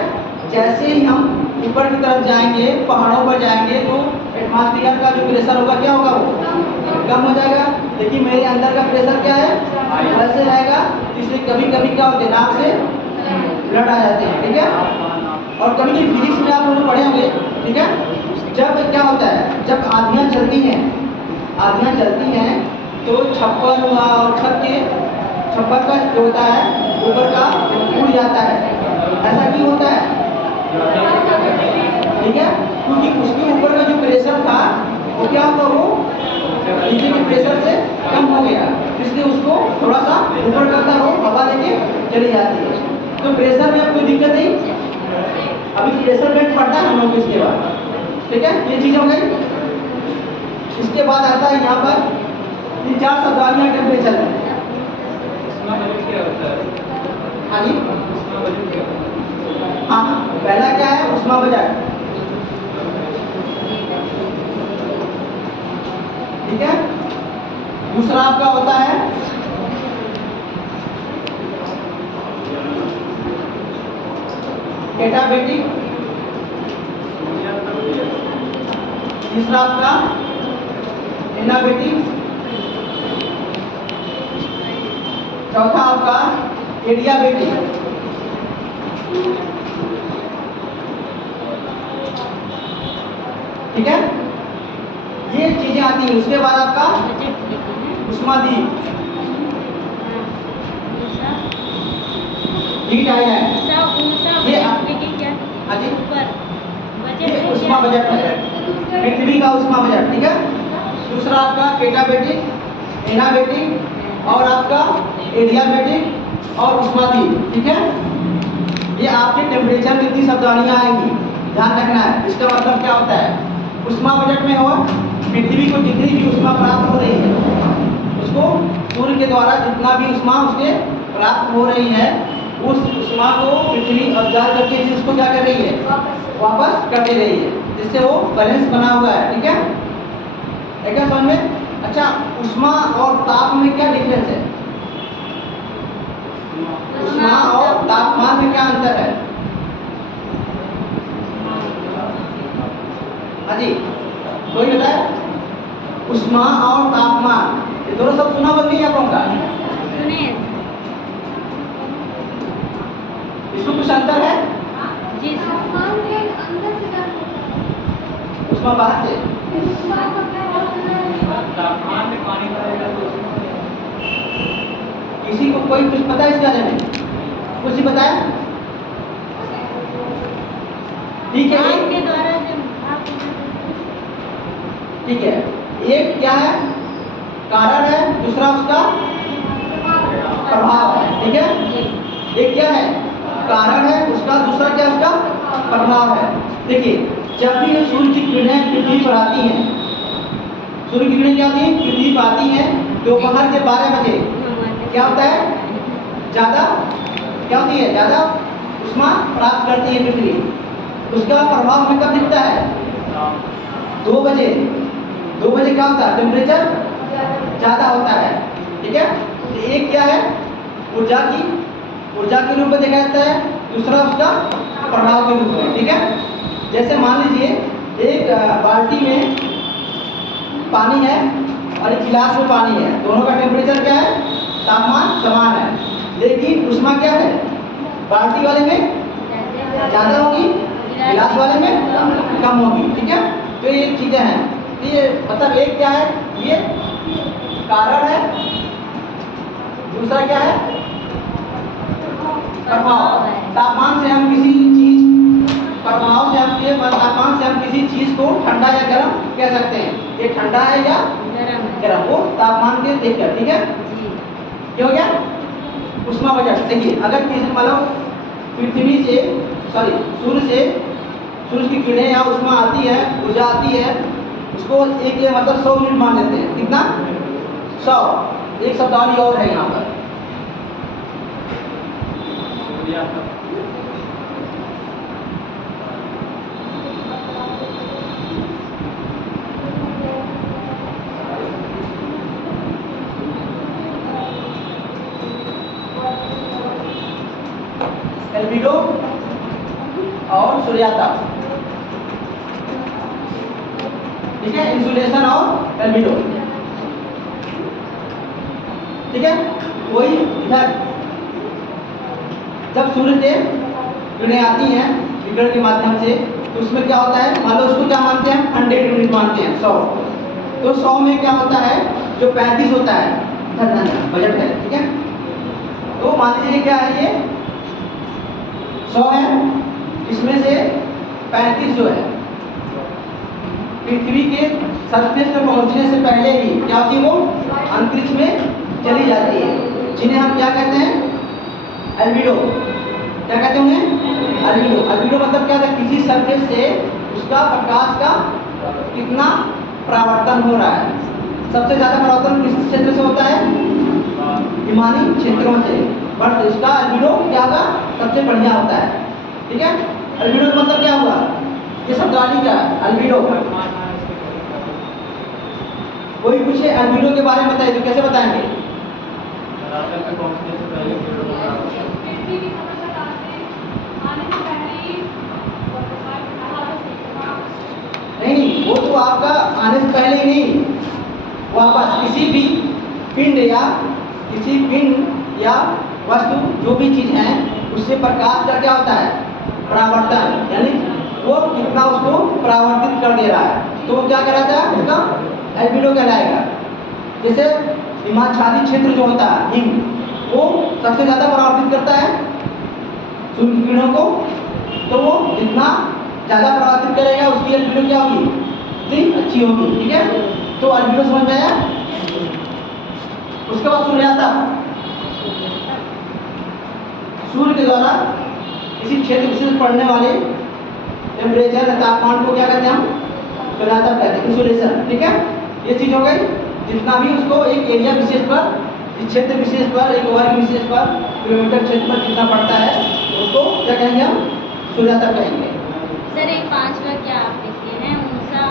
जैसे ही हम ऊपर की तरफ जाएंगे, पहाड़ों पर जाएंगे तो एटमॉस्फेयर का जो प्रेशर होगा क्या होगा, वो कम हो जाएगा। लेकिन मेरे अंदर का प्रेशर क्या है, वैसे रहेगा। इसलिए कभी कभी क्या होता है, नाक से ब्लड आ जाते हैं, ठीक है। और कभी कभी फिजिक्स में आप लोग पढ़े होंगे, ठीक है। जब क्या होता है, जब आंधियाँ चलती हैं तो छप्पर हुआ और छप्पर का जो होता है ऊपर का उड़ जाता है। ऐसा क्यों होता है, ठीक है, क्योंकि उसके ऊपर का जो प्रेशर था वो क्या होगा, वो नीचे के प्रेशर से कम हो गया। इसलिए उसको थोड़ा सा ऊपर करता रहो, हवा लेके चली जाती है। तो प्रेशर में अब कोई दिक्कत नहीं। अभी प्रेशर बेल्ट पड़ता है हम लोग इसके बाद, ठीक है, ये चीज हो गई। इसके बाद आता है यहाँ पर 3-4 शब्दावलियाँ टेम्परेचर में। हाँ जी, हाँ, पहला क्या है उष्मा बजट, ठीक है। दूसरा आपका होता है कैटाबेटिक, तीसरा आपका एनाबेटिक, चौथा आपका एडियाबेटिक, ठीक है, ये चीजें आती हैं। उसके बाद आपका उष्मादीप, हीट आया है, ये हाँ जी, ये उष्मा बजट है, पृथ्वी का उष्मा बजट, ठीक है। दूसरा आपका कैटाबेटिक, एनाबेटिक और आपका एडियाबेटिक और उष्मादीप, ठीक है। ये आपके टेम्परेचर में इतनी शब्दावलियाँ आएंगी, ध्यान रखना है। इसका मतलब क्या होता है, उष्मा बजट में हो पृथ्वी को जितनी भी उष्मा प्राप्त हो रही है, उसको सूर्य के द्वारा जितना भी उष्मा उसके प्राप्त हो रही है, उस उष्मा को पृथ्वी अब्जॉर्ब करके इसको क्या कर रही है, वापस कर दे रही है, जिससे वो बैलेंस बना हुआ है, ठीक है। है क्या समझ में? अच्छा, उष्मा और ताप में क्या डिफरेंस है? उष्मा और तापमान में क्या अंतर है? हाँ जी, कोई बताए? उष्मा और तापमान, ये दोनों सब सुना बोल नहीं आप लोगों का? इसमें कुछ अंतर है? जी तापमान के अंदर से गर्म होता है, उष्मा बाहर से, उष्मा का क्या होता है? तापमान में पानी भरेगा तो किसी को कोई कुछ पता है इसके बारे में? कुछ ही बताया? ठीक है, आपके द्वारा ठीक है। एक क्या है, कारण है, दूसरा उसका प्रभाव है, ठीक है। एक क्या है, कारण है उसका, दूसरा क्या उसका प्रभाव है। देखिए, जब भी ये सूर्य की किरणें पृथ्वी पर आती हैं, सूर्य की किरणें क्या आती हैं, पृथ्वी पर आती हैं, दोपहर के 12 बजे क्या होता है, ज़्यादा क्या होती है, ज़्यादा उष्मा प्राप्त करती है पृथ्वी। उसका प्रभाव हमें कब दिखता है, 2 बजे। 2 बजे क्या होता है, टेम्परेचर ज़्यादा होता है, ठीक है। तो एक क्या है, ऊर्जा के रूप में देखा जाता है, दूसरा उसका प्रभाव के रूप में, ठीक है। जैसे मान लीजिए एक बाल्टी में पानी है और एक गिलास में पानी है, दोनों का टेम्परेचर क्या है, तापमान समान है, लेकिन उष्मा क्या है, बाल्टी वाले में ज़्यादा होगी, गिलास वाले में कम होगी, ठीक है। तो ये चीज़ें हैं, ये मतलब एक क्या है, ये कारण है, दूसरा क्या है, प्रभाव। तापमान से हम किसी चीज, प्रभाव से हम ये तापमान से हम किसी चीज को ठंडा या गर्म कह सकते हैं, ये ठंडा है या गर्म, वो तापमान के देखकर, ठीक है। क्या हो गया, उष्मा बजट। देखिए, अगर किसी मतलब पृथ्वी से सूर्य की किरणें या उष्मा आती है, ऊर्जा आती है, उसको एक मतलब 100 यूनिट मान लेते हैं, कितना, 100। एक शब्दावली और है यहाँ पर, एल्बिडो और सूर्याताप, ठीक है, इंसुलेशन और एल्बिडो, ठीक है। वही इधर जब सूर्य से किरणें आती हैं विकिरण के माध्यम से, तो उसमें क्या होता है, मान लो उसको क्या मानते हैं, 100 यूनिट मानते हैं, 100। तो 100 में क्या होता है, जो 35 होता है बजट है, ठीक है। तो मान लीजिए क्या है, ये 100 है, इसमें से 35 जो है पृथ्वी के सरफेस पर पहुंचने से पहले ही क्या होती है, वो अंतरिक्ष में चली जाती है, जिन्हें हम क्या कहते हैं, एल्बिडो। क्या कहते हैं उन्हें? एल्बिडो। एल्बिडो मतलब क्या था, किसी सरफेस से उसका प्रकाश का कितना परावर्तन हो रहा है। सबसे ज्यादा परावर्तन किस क्षेत्र से होता है? हिमानी क्षेत्रों से, बट इसका एल्बिडो क्या होगा, सबसे बढ़िया होता है। ठीक है, एल्बिडो का मतलब क्या हुआ, ये शब्दावली क्या है, एल्बिडो। कोई पूछे एल्बिडो के बारे में बताइए तो कैसे बताएंगे? धरातल पे पहुंचने से पहले कीड़ों को परावर्तन। पृथ्वी की समझ बताते हैं, आने से पहले ही नहीं, वो तो आपका आने से पहले ही नहीं, वापस किसी भी पिंड या वस्तु जो भी चीज है उससे प्रकाश का क्या होता है, परावर्तन, यानी वो कितना उसको परावर्तित कर दे रहा है, तो वो क्या कहलाता है, उसका एल्बिडो कहलाएगा। जैसे हिमाच्छादित क्षेत्र जो होता है हिम, वो सबसे ज्यादा परावर्तित करता है सूर्य की किरणों को, तो वो जितना ज्यादा परावर्तित करेगा उसकी एल्बिडो क्या होगी, उतनी अच्छी होगी। ठीक है, तो एल्बिडो समझ में आया। उसके बाद सूर्याता, सूर्य के द्वारा किसी क्षेत्र विशेष पड़ने वाले टेम्परेचर या तापमान को क्या कहते हैं हम, सूर्याता कहते हैं, इंसोलेशन। ठीक है, ये चीज हो गई, जितना भी उसको एक एरिया विशेष पर, इस क्षेत्र विशेष पर, एक वर्ग विशेष पर, किलोमीटर क्षेत्र पर जितना पड़ता है उसको क्या कहेंगे हम, सूर्याता कहेंगे। सर एक 5वां क्या आप लिखे हैं, ऊंचा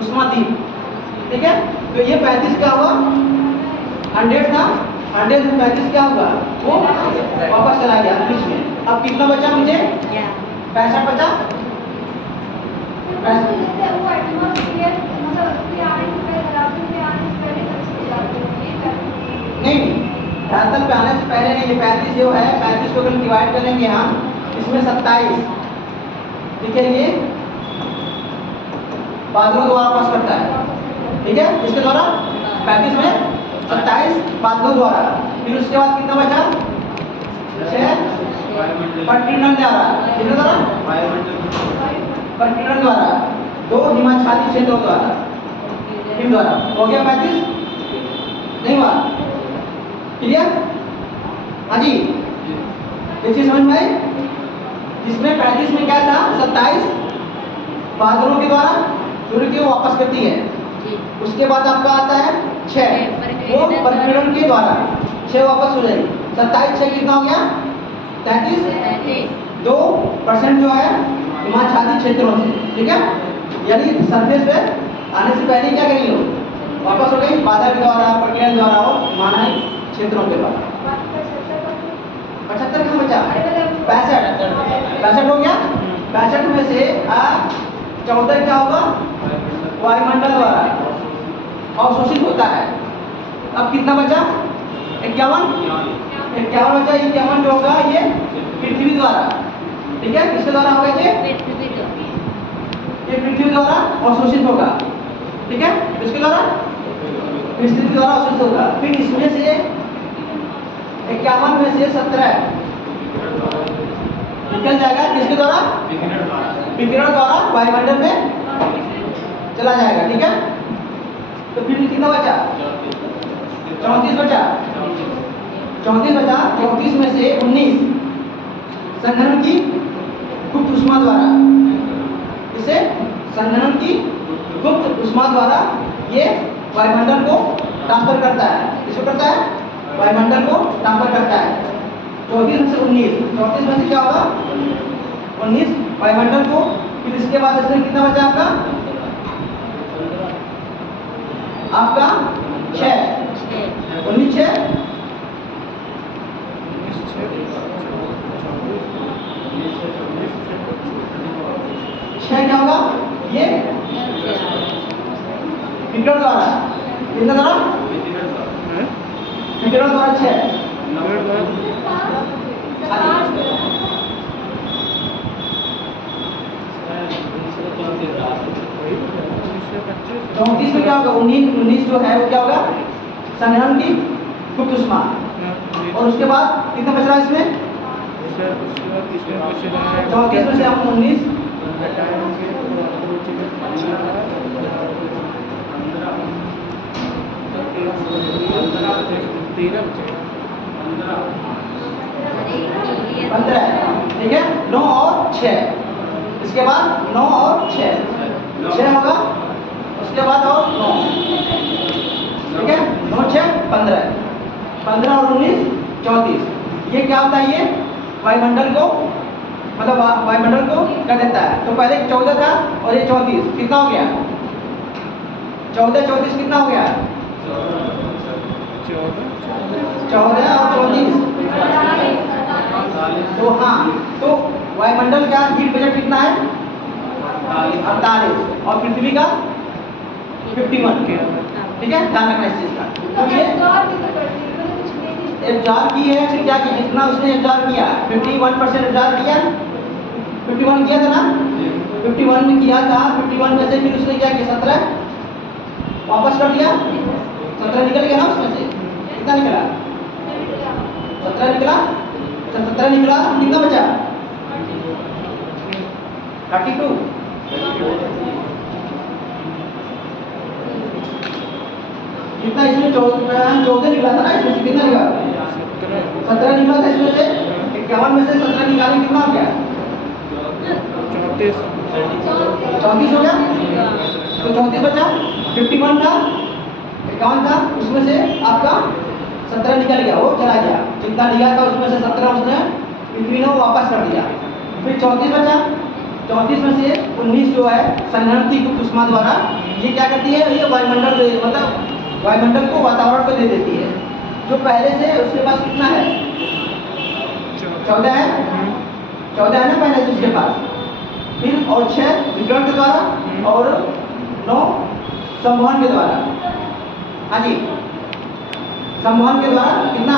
उष्मादीप। ठीक है, तो ये 35 क्या हुआ, 100 था, 100 में 35 क्या होगा, वो वापस चला गया बीच में। अब कितना बचा मुझे, 65 बचा। जैसे वो एटमॉस्फेयर मतलब उसके आने से पहले, धरातल पे आने से पहले चले जाते हैं, ये करते नहीं, धरातल पे आने से पहले नहीं, ये 35 जो है, 35 को अगर डिवाइड करेंगे हम, इसमें 27, ठीक है, ये बादलों द्वारा वापस करता है। ठीक है, इसके द्वारा 35 में 27 बादलों द्वारा, फिर उसके बाद कितना बचा, 6 पट्टीकरण द्वारा, कितने द्वारा, पट्टीकरण द्वारा, 2 हिमाच्छादित क्षेत्रों द्वारा, हिम द्वारा, हो गया 35, नहीं हुआ, क्लियर? हाँ जी, ये चीज समझ में आई, जिसमें 35 में क्या था, 27 बादलों के द्वारा सूर्य की वापस करती है। उसके बाद आपका आता है 6, वो परिपीड़न के द्वारा 6 वापस हो जाएगी, 27 6 कितना हो गया, 33, 2% जो है हिमाच्छादित क्षेत्रों से। ठीक है, यानी सरफेस पे आने से पहले क्या करेंगे लोग, वापस हो गई बादल के द्वारा, परिपीड़न द्वारा और हिमालय क्षेत्रों के द्वारा। 75 कितना बचा, 65 हो गया। 65 में से 14 क्या होगा, वायुमंडल द्वारा अवशोषित होता है। अब कितना बचा, 51 बचा। 51 जो होगा ये पृथ्वी द्वारा, ठीक है, किसके द्वारा होगा, ये पृथ्वी द्वारा अवशोषित होगा। ठीक है, किसके द्वारा, पृथ्वी द्वारा अवशोषित होगा। फिर इसमें से 51 में से 17 निकल जाएगा, किसके द्वारा, विकिरण द्वारा वायुमंडल में चला जाएगा। ठीक है, तो फिर कितना बचा, 34 बचा। 34 में से 19 संघनन की गुप्त ऊष्मा द्वारा, इसे संघनन की गुप्त ऊष्मा द्वारा ये वायुमंडल को ट्रांसफर करता है। किसको करता है, वायुमंडल को ट्रांसफर करता है। 34 में से 19, 34 में से क्या होगा, 19 वायुमंडल को। फिर इसके बाद इसमें कितना बचा आपका 6, 19 6 क्या होगा, ये विकिरण द्वारा, कितना द्वारा, विकिरण द्वारा 6। 34 में क्या होगा, 19 जो है वो क्या होगा, संघनन की गुप्त ऊष्मा। और उसके बाद कितना बच रहा है इसमें, 34 में से हम 19 15 13 बचेगा 15 ठीक है। 9 और 6 इसके बाद 9 और 6 होगा, उसके बाद और 9 ठीक है। 9 6 15 15 और 19 34। ये क्या होता है? ये वायुमंडल को मतलब वायुमंडल को क्या देता है? तो पहले 14 था और ये 34 कितना हो गया? 14 34 कितना हो गया? 14 और 34 तो हाँ, तो वायुमंडल का हीट बजट कितना है? 48 और पृथ्वी का 51 ठीक है। ध्यान रखना इस चीज का। तो ये एब्जॉर्ब की है, फिर क्या किया? जितना उसने एब्जॉर्ब किया 51% एब्जॉर्ब किया, 51 किया था ना, 51 में किया था। 51 में से फिर उसने क्या किया? 17 वापस कर दिया, 17 निकल गया ना उसमें से। कितना निकला? 17 निकला। 17 निकला, कितना बचा? 32। कितना इसमें 14 निकला था ना, इसमें से कितना निकला? 17 निकला था इसमें से। 51 में से 17 निकाले, कितना हो गया? 34 हो गया। तो 34 बचा। 51 था, 51 था, उसमें से आपका 17 निकल गया, वो चला गया। जितना लिया था उसमें से 17 उसने पृथ्वी ने वापस कर दिया। फिर 34 बचा। 34 में से 19 जो है संहनन की ऊष्मा द्वारा ये क्या करती है? ये वायुमंडल मतलब वायुमंडल को वातावरण को दे देती है। जो पहले से उसके पास कितना है? 14 है। 14 है ना पहले से उसके पास। फिर और 6 विकिरण के द्वारा और 9 संवहन के द्वारा। हाँ जी, संवहन के द्वारा कितना?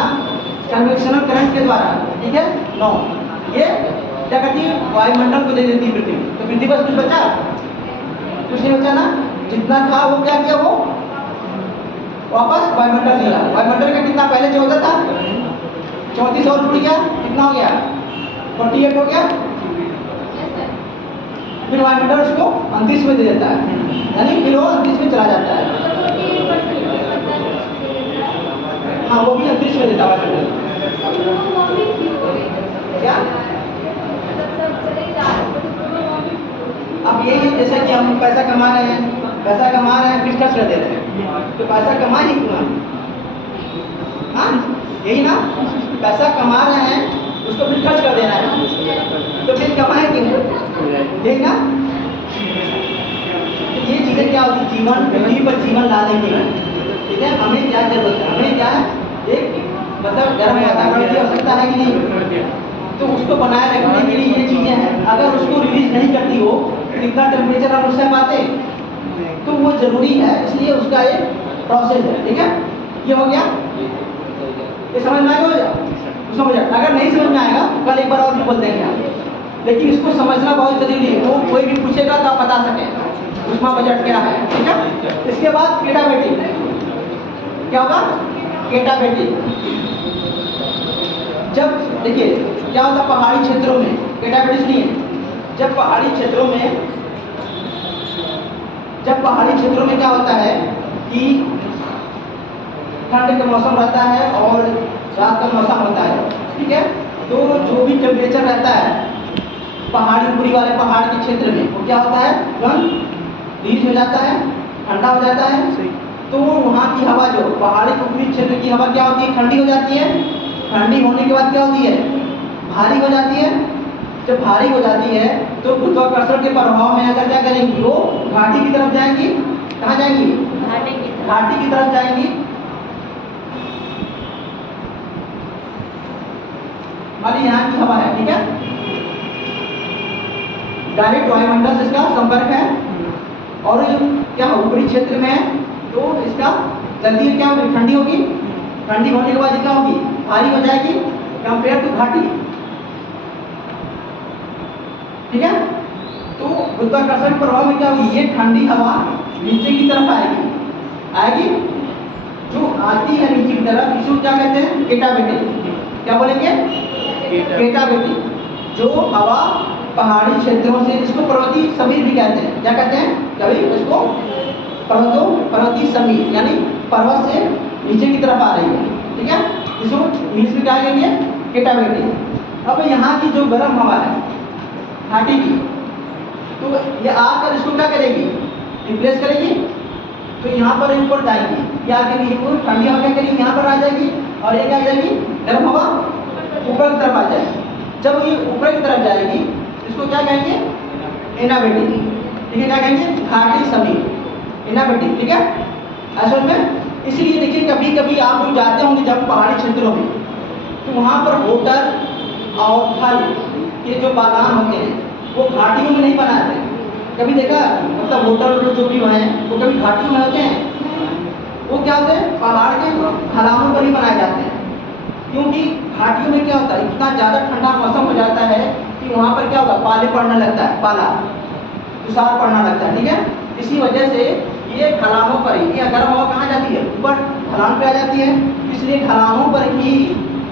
कन्वेक्शनल करंट के द्वारा ठीक है 9। ये क्या करती है? वायुमंडल को दे देती है पृथ्वी। तो पृथ्वी पर कुछ बचा? कुछ नहीं बचा ना। जितना था वो क्या किया? वो वापस वायुमंडल दिया। वायुमंडल का कितना? पहले 14 था, 34 और जुड़ गया, कितना हो गया? 48 हो गया। फिर वायुमंडल उसको अंतरिक्ष में दे देता है, यानी फिर वो अंतरिक्ष में चला जाता है। हाँ, वो भी अंतरिक्ष में देता है क्या? अब यही है, जैसे कि हम पैसा कमा रहे हैं फिर खर्च कर दे रहे हैं, तो पैसा कमा ही क्यों? हाँ यही ना, पैसा कमा रहे हैं उसको फिर खर्च कर देना है, तो फिर कमाए क्यों? यही ना। ये चीजें क्या होती? जीवन, पृथ्वी पर जीवन लाने के लिए ठीक है हमें क्या जरूरत है? हमें क्या है? एक मतलब गर्म वातावरण की आवश्यकता है कि नहीं? तो उसको बनाए रखने के लिए ये चीजें हैं। अगर उसको रिलीज नहीं करती हो तो इतना टेम्परेचर हम उससे पाते, तो वो जरूरी है, इसलिए उसका एक प्रोसेस है ठीक है। ये हो गया, ये समझ में आएगा? तो समझ आए। अगर नहीं समझ में आएगा कल एक बार और भी बोल देंगे आप, लेकिन इसको समझना बहुत जरूरी है। वो कोई भी पूछेगा तो आप बता सकें ऊष्मा बजट क्या है ठीक है। इसके बाद केटाबेटी क्या होगा? केटाबेटी। जब देखिए क्या होता है पहाड़ी क्षेत्रों में, केटाबेटी नहीं है। जब पहाड़ी क्षेत्रों में क्या होता है कि ठंड का मौसम रहता है और रात का मौसम होता है ठीक है। तो जो भी टेम्परेचर रहता है पहाड़ी ऊपरी वाले पहाड़ के क्षेत्र में, वो क्या होता है? तुरंत रिलीज हो जाता है, ठंडा हो जाता है। तो वहाँ की हवा, जो पहाड़ी ऊपरी क्षेत्र की हवा क्या होती है? ठंडी हो जाती है। ठंडी होने के बाद क्या होती है? भारी हो जाती है। जब भारी हो जाती है तो गुरुत्वाकर्षण के प्रभाव में अगर क्या करेंगी? वो घाटी की तरफ जाएंगी। कहाँ जाएंगी? घाटी की तरफ जाएंगी। वाली यहाँ की हवा है ठीक है। डायरेक्ट वायुमंडल से इसका संपर्क है और जो क्या ऊपरी क्षेत्र में है तो इसका जल्दी क्या होगी? ठंडी होगी। ठंडी होने के बाद क्या होगी? भारी हो जाएगी कंपेयर टू घाटी ठीक है। तो गुरुत्वाकर्षण प्रभाव में क्या होगी? ये ठंडी हवा नीचे की तरफ आएगी। जो आती है नीचे की तरफ इसको क्या कहते हैं? केटाबेटी। क्या बोलेंगे? केटाबेटी। जो हवा पहाड़ी क्षेत्रों से, इसको पर्वतीय समीर भी कहते हैं। क्या कहते हैं? कभी इसको पर्वतीय समीर, यानी पर्वत से नीचे की तरफ आ रही है ठीक है, इसको इंग्लिश में क्या कहेंगे, कैटाबिलिटी। अब यहाँ की जो गर्म हवा है घाटी की, तो ये आकर इसको क्या करेगी, रिप्लेस करेगी। तो यहाँ पर ऊपर जाएगी, क्या करेगी, वो ठंडी हवा क्या करेगी, यहाँ पर आ जाएगी और ये क्या आ जाएगी, गर्म हवा ऊपर की तरफ आ जाएगी। जब ये ऊपर की तरफ जाएगी इसको क्या कहेंगे, इनाबिलिटी। ठीक है, क्या कहेंगे, घाटी समीप, इनाबिलिटी। ठीक है, असल में इसलिए देखिए कभी कभी आप लोग जाते होंगे जब पहाड़ी क्षेत्रों में, तो वहाँ पर होटल और फल के जो बागान होते हैं वो घाटियों में नहीं बनाते। कभी देखा, मतलब होटल जो भी हैं वो कभी घाटियों में होते हैं, वो क्या होते हैं, पहाड़ के ढलानों पर ही बनाए जाते हैं। क्योंकि घाटियों में क्या होता है, इतना ज़्यादा ठंडा मौसम हो जाता है कि वहाँ पर क्या होगा, पाले पड़ने लगता है, पाला तुषार पड़ना लगता है। ठीक है, इसी वजह से ये ढलानों पर ही, ये गर्म हवा कहाँ जाती है, ऊपर ढलान पे आ जाती है। इसलिए ढलानों पर ही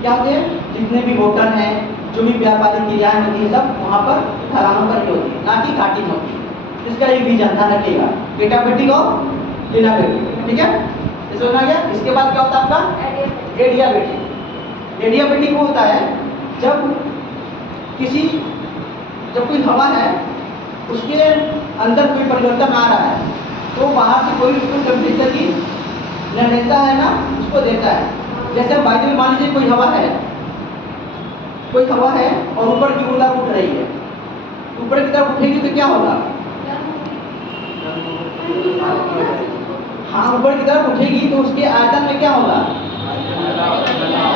क्या होते हैं, जितने भी होटल हैं, जो भी व्यापारिक क्रियाएं होती है, सब वहाँ पर ढलानों पर ही होती है, ना कि घाटी में होती है। इसका एक भी ध्यान रखिएगा, कैटाबिलिटी और इनाबिलिटी। ठीक है, ये समझ आ गया। इसके बाद क्या होता है आपका, एडियाबिलिटी। एडियाबिलिटी वो होता है जब कोई हवा है उसके अंदर कोई परिवर्तन आ रहा है, तो बाहर से कोई उसको टेम्परेचर की न लेता है ना उसको देता है। जैसे वायु में मान लीजिए कोई हवा है और ऊपर की ऊर्जा उठ रही है, ऊपर की तरफ उठेगी तो क्या होगा, हाँ ऊपर की तरफ उठेगी तो उसके आयतन में क्या होगा,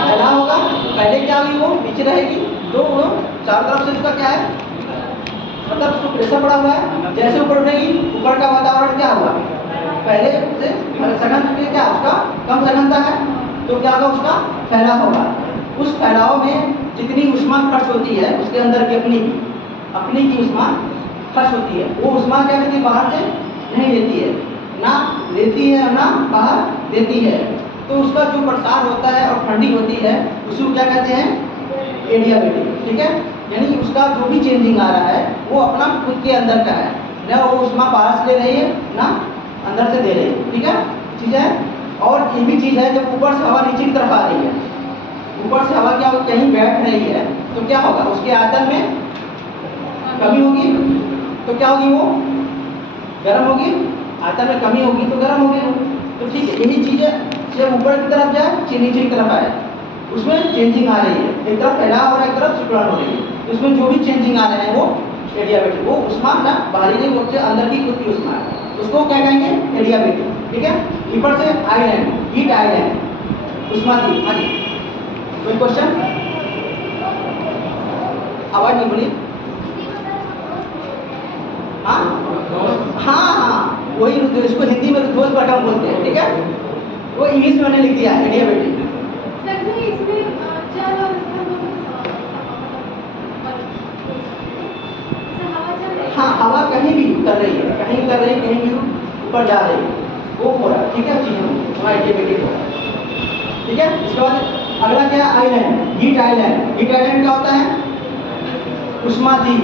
चला होगा। पहले क्या होगी, वो नीचे रहेगी, तो वो चारों तरफ से उसका क्या है, मतलब उसको प्रेशर पड़ा हुआ है। जैसे ऊपर उठेगी, ऊपर का वातावरण क्या होगा, पहले से सघन क्या उसका कम सघनता है, तो क्या होगा, उसका फैलाव होगा। उस फैलाव में जितनी ऊष्मा खर्च होती है उसके अंदर की अपनी की ऊष्मा खर्च होती है, वो ऊष्मा क्या करती है, बाहर से नहीं लेती है, ना लेती है ना बाहर देती है। तो उसका जो प्रसार होता है और ठंडी होती है उसको क्या कहते हैं, एडियाबिलिटी। ठीक है, यानी उसका जो भी चेंजिंग आ रहा है वो अपना खुद के अंदर का है, ना वो ऊष्मा बाहर से ले रही है ना अंदर से दे रही है। ठीक है, चीज़ है। और ये भी चीज़ है, जब ऊपर से हवा नीचे की तरफ आ रही है, ऊपर से हवा क्या कहीं बैठ रही है, तो क्या होगा, उसके आयतन में कमी होगी, तो क्या होगी, वो गर्म होगी, आयतन में कमी होगी तो गर्म होगी। तो ठीक है, यही चीज़ है, जब ऊपर की तरफ जाए चाहे नीचे की तरफ आए, उसमें चेंजिंग आ रही है, एक तरफ फैलाव हो रहा है, एक तरफ सिकुड़न हो रही है। उसमें जो भी चेंजिंग आ रहे हैं वो एडियाबिलिटी, वो ऊष्मा ना बाहरी नहीं, उससे अंदर की खुद की ऊष्मा है, उसको क्या कहेंगे, एडियाबिलिटी। ठीक है, ऊपर से आइलैंड, हीट आइलैंड, ऊष्मा थी। हाँ जी, कोई क्वेश्चन, आवाज नहीं बोली। हाँ हाँ हाँ, वही इसको हिंदी में रुद्धोष प्रकम बोलते हैं। ठीक है, वो इंग्लिश में मैंने लिख दिया एडियाबिलिटी। हाँ, हवा कहीं भी कर रही है, कहीं कर रही है, कहीं भी ऊपर जा रही है, वो हो रहा है। ठीक है, चीज़ वहाँ एडियाबिलिटी हो रहा है। ठीक है, इसके बाद अगला क्या है, island, heat island. Heat island क्या होता है, उष्माद्वीप।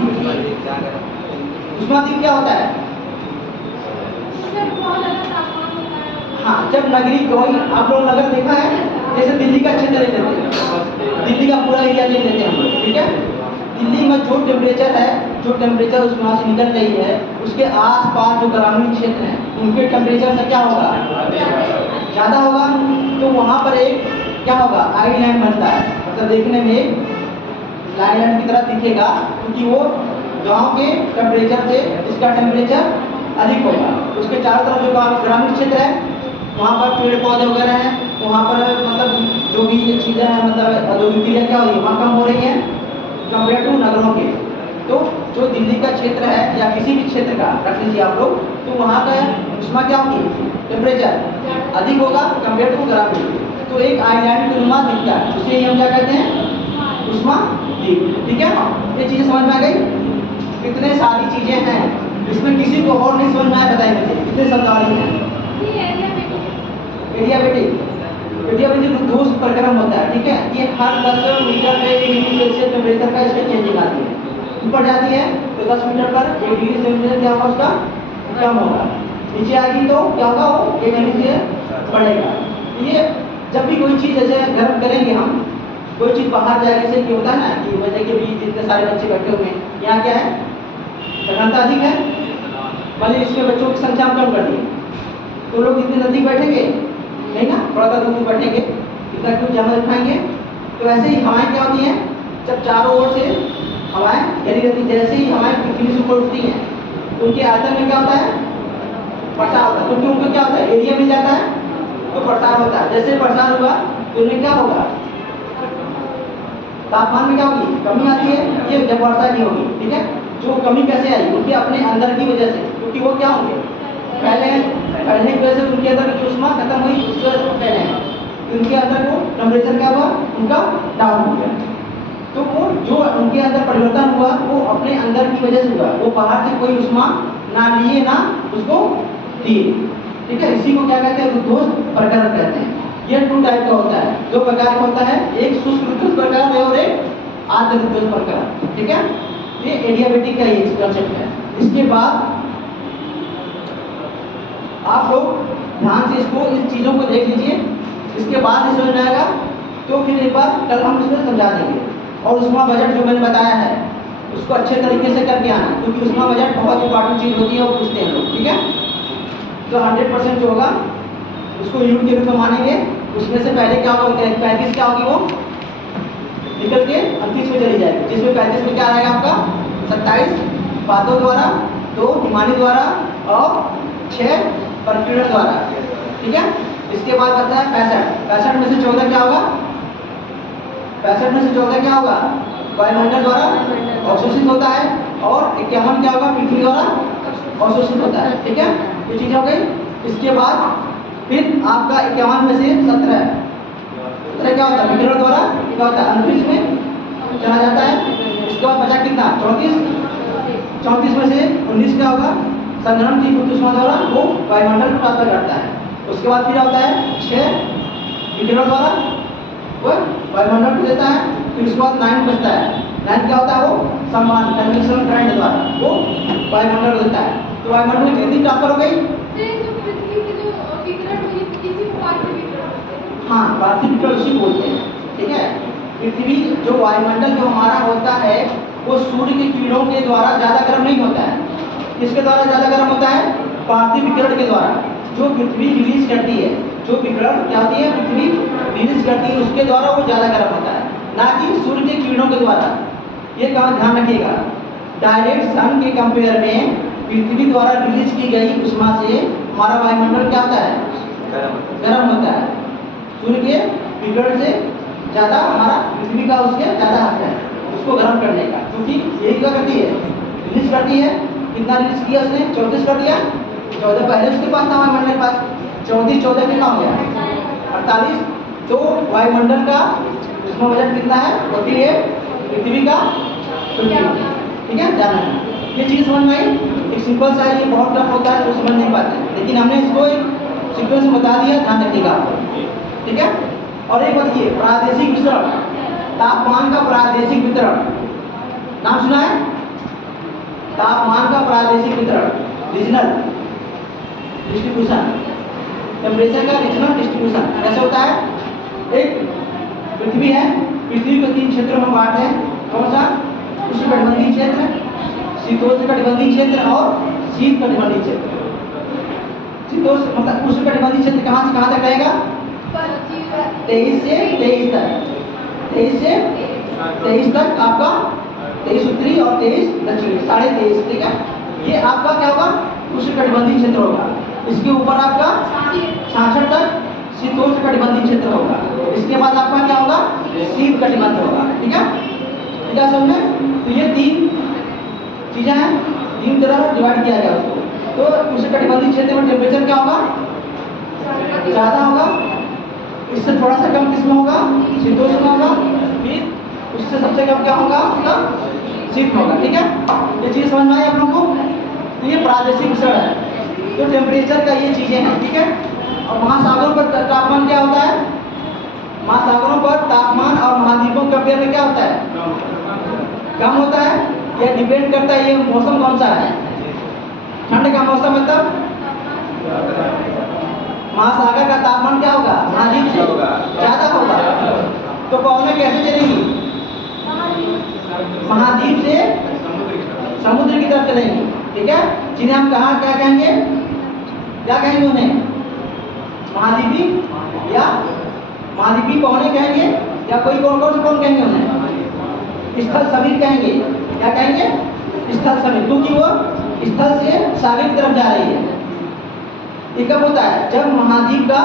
उष्माद्वीप क्या होता है, हाँ, जब नगरी कोई आप लोग नगर देखा है, जैसे दिल्ली का क्षेत्र ले लेते हैं, दिल्ली का पूरा एरिया ले लेते हैं हम लोग। ठीक है, दिल्ली में जो टेम्परेचर है, जो टेम्परेचर उस वहाँ से निकल रही है, उसके आसपास जो ग्रामीण क्षेत्र हैं उनके टेम्परेचर से क्या होगा, ज़्यादा होगा। तो वहाँ पर एक क्या होगा, आइलैंड बनता है, मतलब देखने में एक आइलैंड की तरह दिखेगा, क्योंकि वो गांव के टेम्परेचर से इसका टेम्परेचर अधिक होगा। उसके चारों तरफ जो ग्रामीण क्षेत्र है वहाँ पर पेड़ पौधे वगैरह हैं, वहाँ पर मतलब जो भी चीज़ें हैं, मतलब औद्योगिक क्रिया क्या हो रही है वहाँ कम हो रही है कंपेयर टू नगरों के। तो जो दिल्ली का क्षेत्र है या किसी भी क्षेत्र का रख लीजिए आप लोग, तो वहाँ का उष्मा क्या होगी, टेम्परेचर अधिक होगा कंपेयर टू ग्रामीण। तो एक आइलैंड नुमा दिखता है, उसे ही हम क्या कहते हैं, उष्मा द्वीप। ठीक है, ये चीज़ें समझ में आ गई। इतने सारी चीज़ें हैं, इसमें किसी को और नहीं समझ में आया, बताइए मुझे कितने शब्दावली हैं। एडियाबिलिटी रुद्धोष प्रक्रम होता है। ठीक है, ये हर 10 मीटर पे 1 डिग्री सेल्सियस टेम्परेचर का इसमें चेंजिंग आती है। ऊपर जाती है तो 10 मीटर पर 1 डिग्री सेल्सियस क्या होगा, उसका कम होगा। नीचे आएगी तो क्या होगा, वो 1 डिग्री से बढ़ेगा। ये जब भी कोई चीज़ जैसे गर्म करेंगे हम, कोई चीज़ बाहर जाए, जैसे कि होता है ना कि वजह के बीच इतने सारे बच्चे बैठे हुए हैं, यहाँ क्या है, सघनता अधिक है, मान लीजिए इसमें बच्चों की संख्या हम कम कर दी, तो लोग इतने नजदीक बैठेंगे नहीं ना, थोड़ा सा दूर बैठेंगे, इतना क्यों जमा रखाएंगे। तो ऐसे ही हवाएं क्या होती हैं, जब चारों ओर से हवाएं चली रहती, जैसे ही हवाएं पृथ्वी से ऊपर उठती हैं तो उनके आयतन में क्या होता है, प्रसार होता है, क्योंकि उनको क्या होता है, एरिया मिल जाता है तो प्रसार होता है। जैसे प्रसार हुआ तो उन्हें क्या होगा, तापमान में क्या होगी, कमी आती है, ये जब वर्षा नहीं होगी, ठीक है। जो कमी कैसे आई, उनके अपने अंदर की वजह से, क्योंकि वो क्या होंगे, फैलने की वजह से उनके अंदर की ऊष्मा खत्म हुई, उसकी वजह से वो फैले हैं, उनके अंदर वो टेम्परेचर क्या हुआ, उनका डाउन हो गया। तो वो जो उनके अंदर परिवर्तन हुआ वो अपने अंदर की वजह से हुआ, वो बाहर से कोई ऊष्मा ना लिए ना उसको दिए, ठीक है। इसी को क्या कहते हैं, रुद्धोष्ण प्रकरण कहते हैं। ये 2 टाइप का होता है, 2 प्रकार का होता है, एक शुष्क रुद्धोष्ण प्रकरण है और एक आर्द्र रुद्धोष्ण प्रकरण, ठीक है। ये एडियाबेटिक का ये कंसेप्ट है। इसके बाद आप लोग ध्यान से इसको, इन चीज़ों को देख लीजिए, इसके बाद नहीं समझ में आएगा तो फिर एक बार कल हम इसमें समझा देंगे। और उष्मा बजट जो मैंने बताया है उसको अच्छे तरीके से करके आना, क्योंकि उष्मा बजट बहुत इंपॉर्टेंट चीज़ होती है, वो पूछते हैं लोग, ठीक है। तो 100% जो होगा उसको यूनिट के रूप में मानेंगे, उसमें से पहले क्या होगा, 35 क्या होगी, वो निकल के 38 में चली जाएगी, जिसमें 35 में क्या आएगा आपका 27 पादों द्वारा, 2 हिमानी द्वारा और 6 परक्यूलर द्वारा, ठीक है। इसके बाद बचता है 65 में से 14 क्या होगा, 65 में से 14 क्या होगा, वायुमंडल द्वारा अवशोषित होता है, और 51 क्या होगा, पृथ्वी द्वारा अवशोषित होता है, ठीक है। ये चीज़ हो गई। इसके बाद फिर आपका 51 में से 17 क्या होता है, विकिरण द्वारा क्या होता है, अंतरिक्ष में चला जाता है। इसके बाद बचा कितना, 34 में से 19 क्या होगा, संग्रहण की गुप्त ऊष्मा द्वारा वो वायुमंडल में ट्रांसफर करता है। उसके बाद फिर होता है 6 विकिरण द्वारा वो वायुमंडल को देता है। फिर उसके बाद 9 बचता है, 9 क्या होता है, वो सम्मान कन्वेक्शन करंट द्वारा वो वायुमंडल को देता है। तो वायुमंडल में कितनी ट्रांसफर हो गई, हाँ, पार्थिव विकिरण उसी बोलते हैं, ठीक है। पृथ्वी जो वायुमंडल जो हमारा होता है वो सूर्य की किरणों के द्वारा ज़्यादा गर्म नहीं होता है। किसके द्वारा ज़्यादा गर्म होता है, पार्थिव विकिरण के द्वारा, जो पृथ्वी रिलीज करती है, जो विकिरण क्या होती है, पृथ्वी रिलीज करती है, उसके द्वारा वो ज़्यादा गर्म होता है, ना कि सूर्य के किरणों के द्वारा। ये काम ध्यान रखिएगा, डायरेक्ट सन के कंपेयर में पृथ्वी द्वारा रिलीज की गई ऊष्मा से हमारा वायुमंडल क्या होता है, गर्म होता है। सूर्य के विकिरण से ज़्यादा हमारा पृथ्वी का उसके ज़्यादा हक है उसको गर्म करने का, क्योंकि यही क्या करती है, रिलीज करती है। कितना रिलीज किया उसने, 34 कर दिया, 14 पहले उसके पास था वायुमंडल के पास, 34 14 कितना हो गया, 48। तो वायुमंडल का उसमें वजन कितना है, 48, पृथ्वी का 50, ठीक है। ध्यान रखना, ये चीज़ समझ में आई। एक सिंपल सा है, ये बहुत टफ होता है तो समझ नहीं पाते हैं, लेकिन हमने इसको एक सीक्वेंस में बता दिया, ध्यान रखिएगा आपको, ठीक है। और एक बताइए, प्रादेशिक वितरण, तापमान का प्रादेशिक वितरण, नाम सुना है, तापमान का प्रादेशिक वितरण, रीजनल डिस्ट्रीब्यूशन, टेम्परेचर का रीजनल डिस्ट्रीब्यूशन कैसे होता है। एक पृथ्वी है, पृथ्वी को 3 क्षेत्रों में बांटे हैं, कौन सा, उष्णकटिबंधीय क्षेत्र, शीतोष्णकटिबंधीय क्षेत्र और शीतकटिबंधीय क्षेत्र। शीतोष्ण मतलब उष्णकटिबंधीय क्षेत्र कहाँ से कहाँ तक रहेगा, 23 से 23 तक, 23 से 23 तक आपका 23 उत्तरी और 23 दक्षिणी, 23.5, ठीक है। ये आपका क्या होगा, उष्णकटिबंधीय क्षेत्र होगा। इसके ऊपर आपका 66 तक शीतोष्णकटिबंधीय क्षेत्र होगा। इसके बाद आपका क्या होगा, शीतकटिबंध होगा, ठीक है। क्या समझ में, तो ये 3 चीज़ें हैं, 3 तरह डिवाइड किया गया उसको। तो उष्णकटिबंधीय क्षेत्र में टेम्परेचर क्या होगा, ज़्यादा होगा, इससे थोड़ा सा कम किसमें होगा, शीतोष्ण होगा, फिर उससे सबसे कम क्या होगा, उसका शीत होगा, ठीक है। ये चीज़ समझ में आई आप लोगों को। तो ये प्रादेशिक वितरण है, तो टेम्परेचर का ये चीज़ें हैं, ठीक है। और महासागरों पर तापमान क्या होता है, महासागरों पर तापमान और महाद्वीपों के कंपेयर में क्या होता है, कम होता है। यह डिपेंड करता है, ये मौसम कौन सा है, ठंड का मौसम मतलब महासागर का तापमान क्या होगा, महाद्वीप से तो पवनें कैसे चलेंगी? महाद्वीप से समुद्र की तरफ चलेंगी, ठीक है। जिन्हें हम कहाँ क्या कहेंगे, क्या कहेंगे उन्हें? महाद्वीपी या महाद्वीपी पवनें कहेंगे, या कोई कौन कौन से पवन कहेंगे उन्हें? स्थल समीर कहेंगे। क्या कहेंगे? स्थल समीर, क्योंकि वो स्थल से सागर की तरफ जा रही है। ये कब होता है? जब महाद्वीप का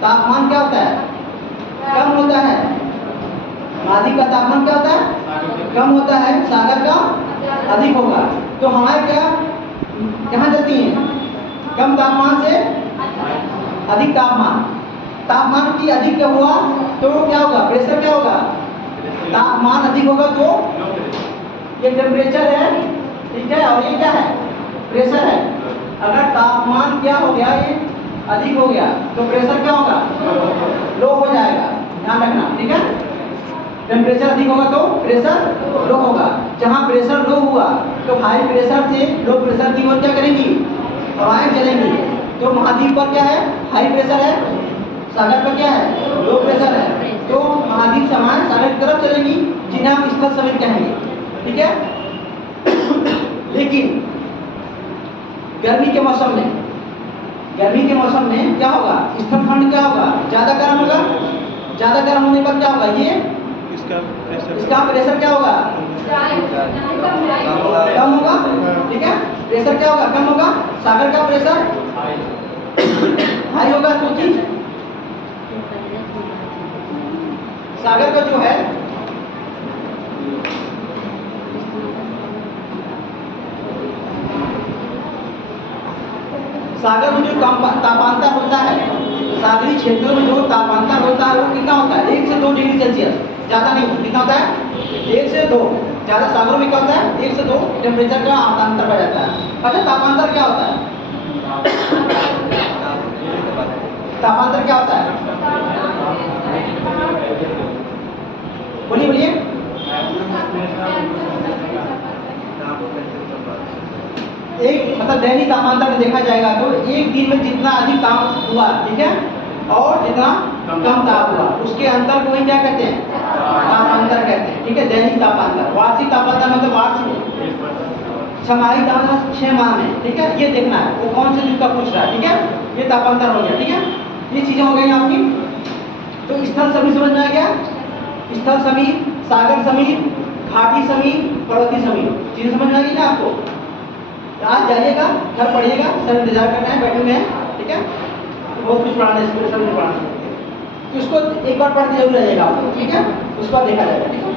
तापमान क्या होता है? कम होता है। महाद्वीप का तापमान क्या होता है? कम होता है, सागर का अधिक होगा। तो हमारे क्या कहाँ जाती हैं? कम तापमान से अधिक तापमान। तापमान की अधिक क्या हुआ तो क्या होगा? प्रेशर क्या होगा? तापमान अधिक होगा तो ये टेम्परेचर है, ठीक है, और ये क्या है? प्रेशर है। अगर तापमान क्या हो गया, ये अधिक हो गया तो प्रेशर क्या होगा? लो हो जाएगा, ध्यान रखना, ठीक है। टेम्परेचर अधिक होगा तो प्रेशर लो होगा। जहाँ प्रेशर लो हुआ तो हाई प्रेशर से लो प्रेशर की ओर क्या करेंगी? हवाएं चलेंगी। तो महाद्वीप पर क्या है? हाई प्रेशर है, सागर पर क्या है? लो प्रेशर है। तो महाद्वीप से हवाएं सागर की तरफ चलेंगी, जिन्हें हम स्थल समीर कहेंगे, ठीक है। लेकिन गर्मी के मौसम में क्या होगा? स्थल खंड क्या होगा? ज्यादा गर्म होगा। ज्यादा गर्म होने पर क्या होगा? ये इसका प्रेशर क्या होगा? कम होगा, ठीक है। प्रेशर क्या होगा? कम होगा। सागर का प्रेशर हाई होगा, क्योंकि सागर का जो है सागर में जो तापांतर होता है, सागरीय क्षेत्रों में जो तापांतर होता है वो कितना होता है? 1 से 2 डिग्री सेल्सियस, ज़्यादा नहीं। कितना होता है? 1 से 2। ज़्यादा सागरों में क्या होता है? 1 से 2 टेम्परेचर का अंतर बढ़ जाता है। अच्छा, तापांतर क्या होता है? तापांतर क्या होता है? बोलिए बोलिए। एक मतलब दैनिक तापांतर में देखा जाएगा तो एक दिन में जितना अधिक ताप हुआ, ठीक है, और जितना कम ताप हुआ, उसके अंतर को ही क्या कहते हैं? तापांतर कहते हैं, ठीक है। दैनिक तापांतर। वार्षिक तापांतर मतलब वार्षिक। छमाही तापमान 6 माह में, ठीक है। ये देखना है वो कौन से दिन का पूछ रहा है, ठीक है। ये तापांतर हो गया, ठीक है। ये चीजें हो गई आपकी। तो स्थल समीर समझ में आ गया? स्थल समीर, सागर समीर, घाटी समीर, पर्वतीय समीर, चीजें समझ में आ गई ना आपको? आज जाइएगा, घर पढ़िएगा, सर इंतजार करना है, बैठे हुए हैं, ठीक है। बहुत कुछ पढ़ाना है, इसको सब पढ़ाना है। तो इसको एक बार पढ़ के जरूर रहिएगा आपको, ठीक है। उसको देखा जाएगा, ठीक है।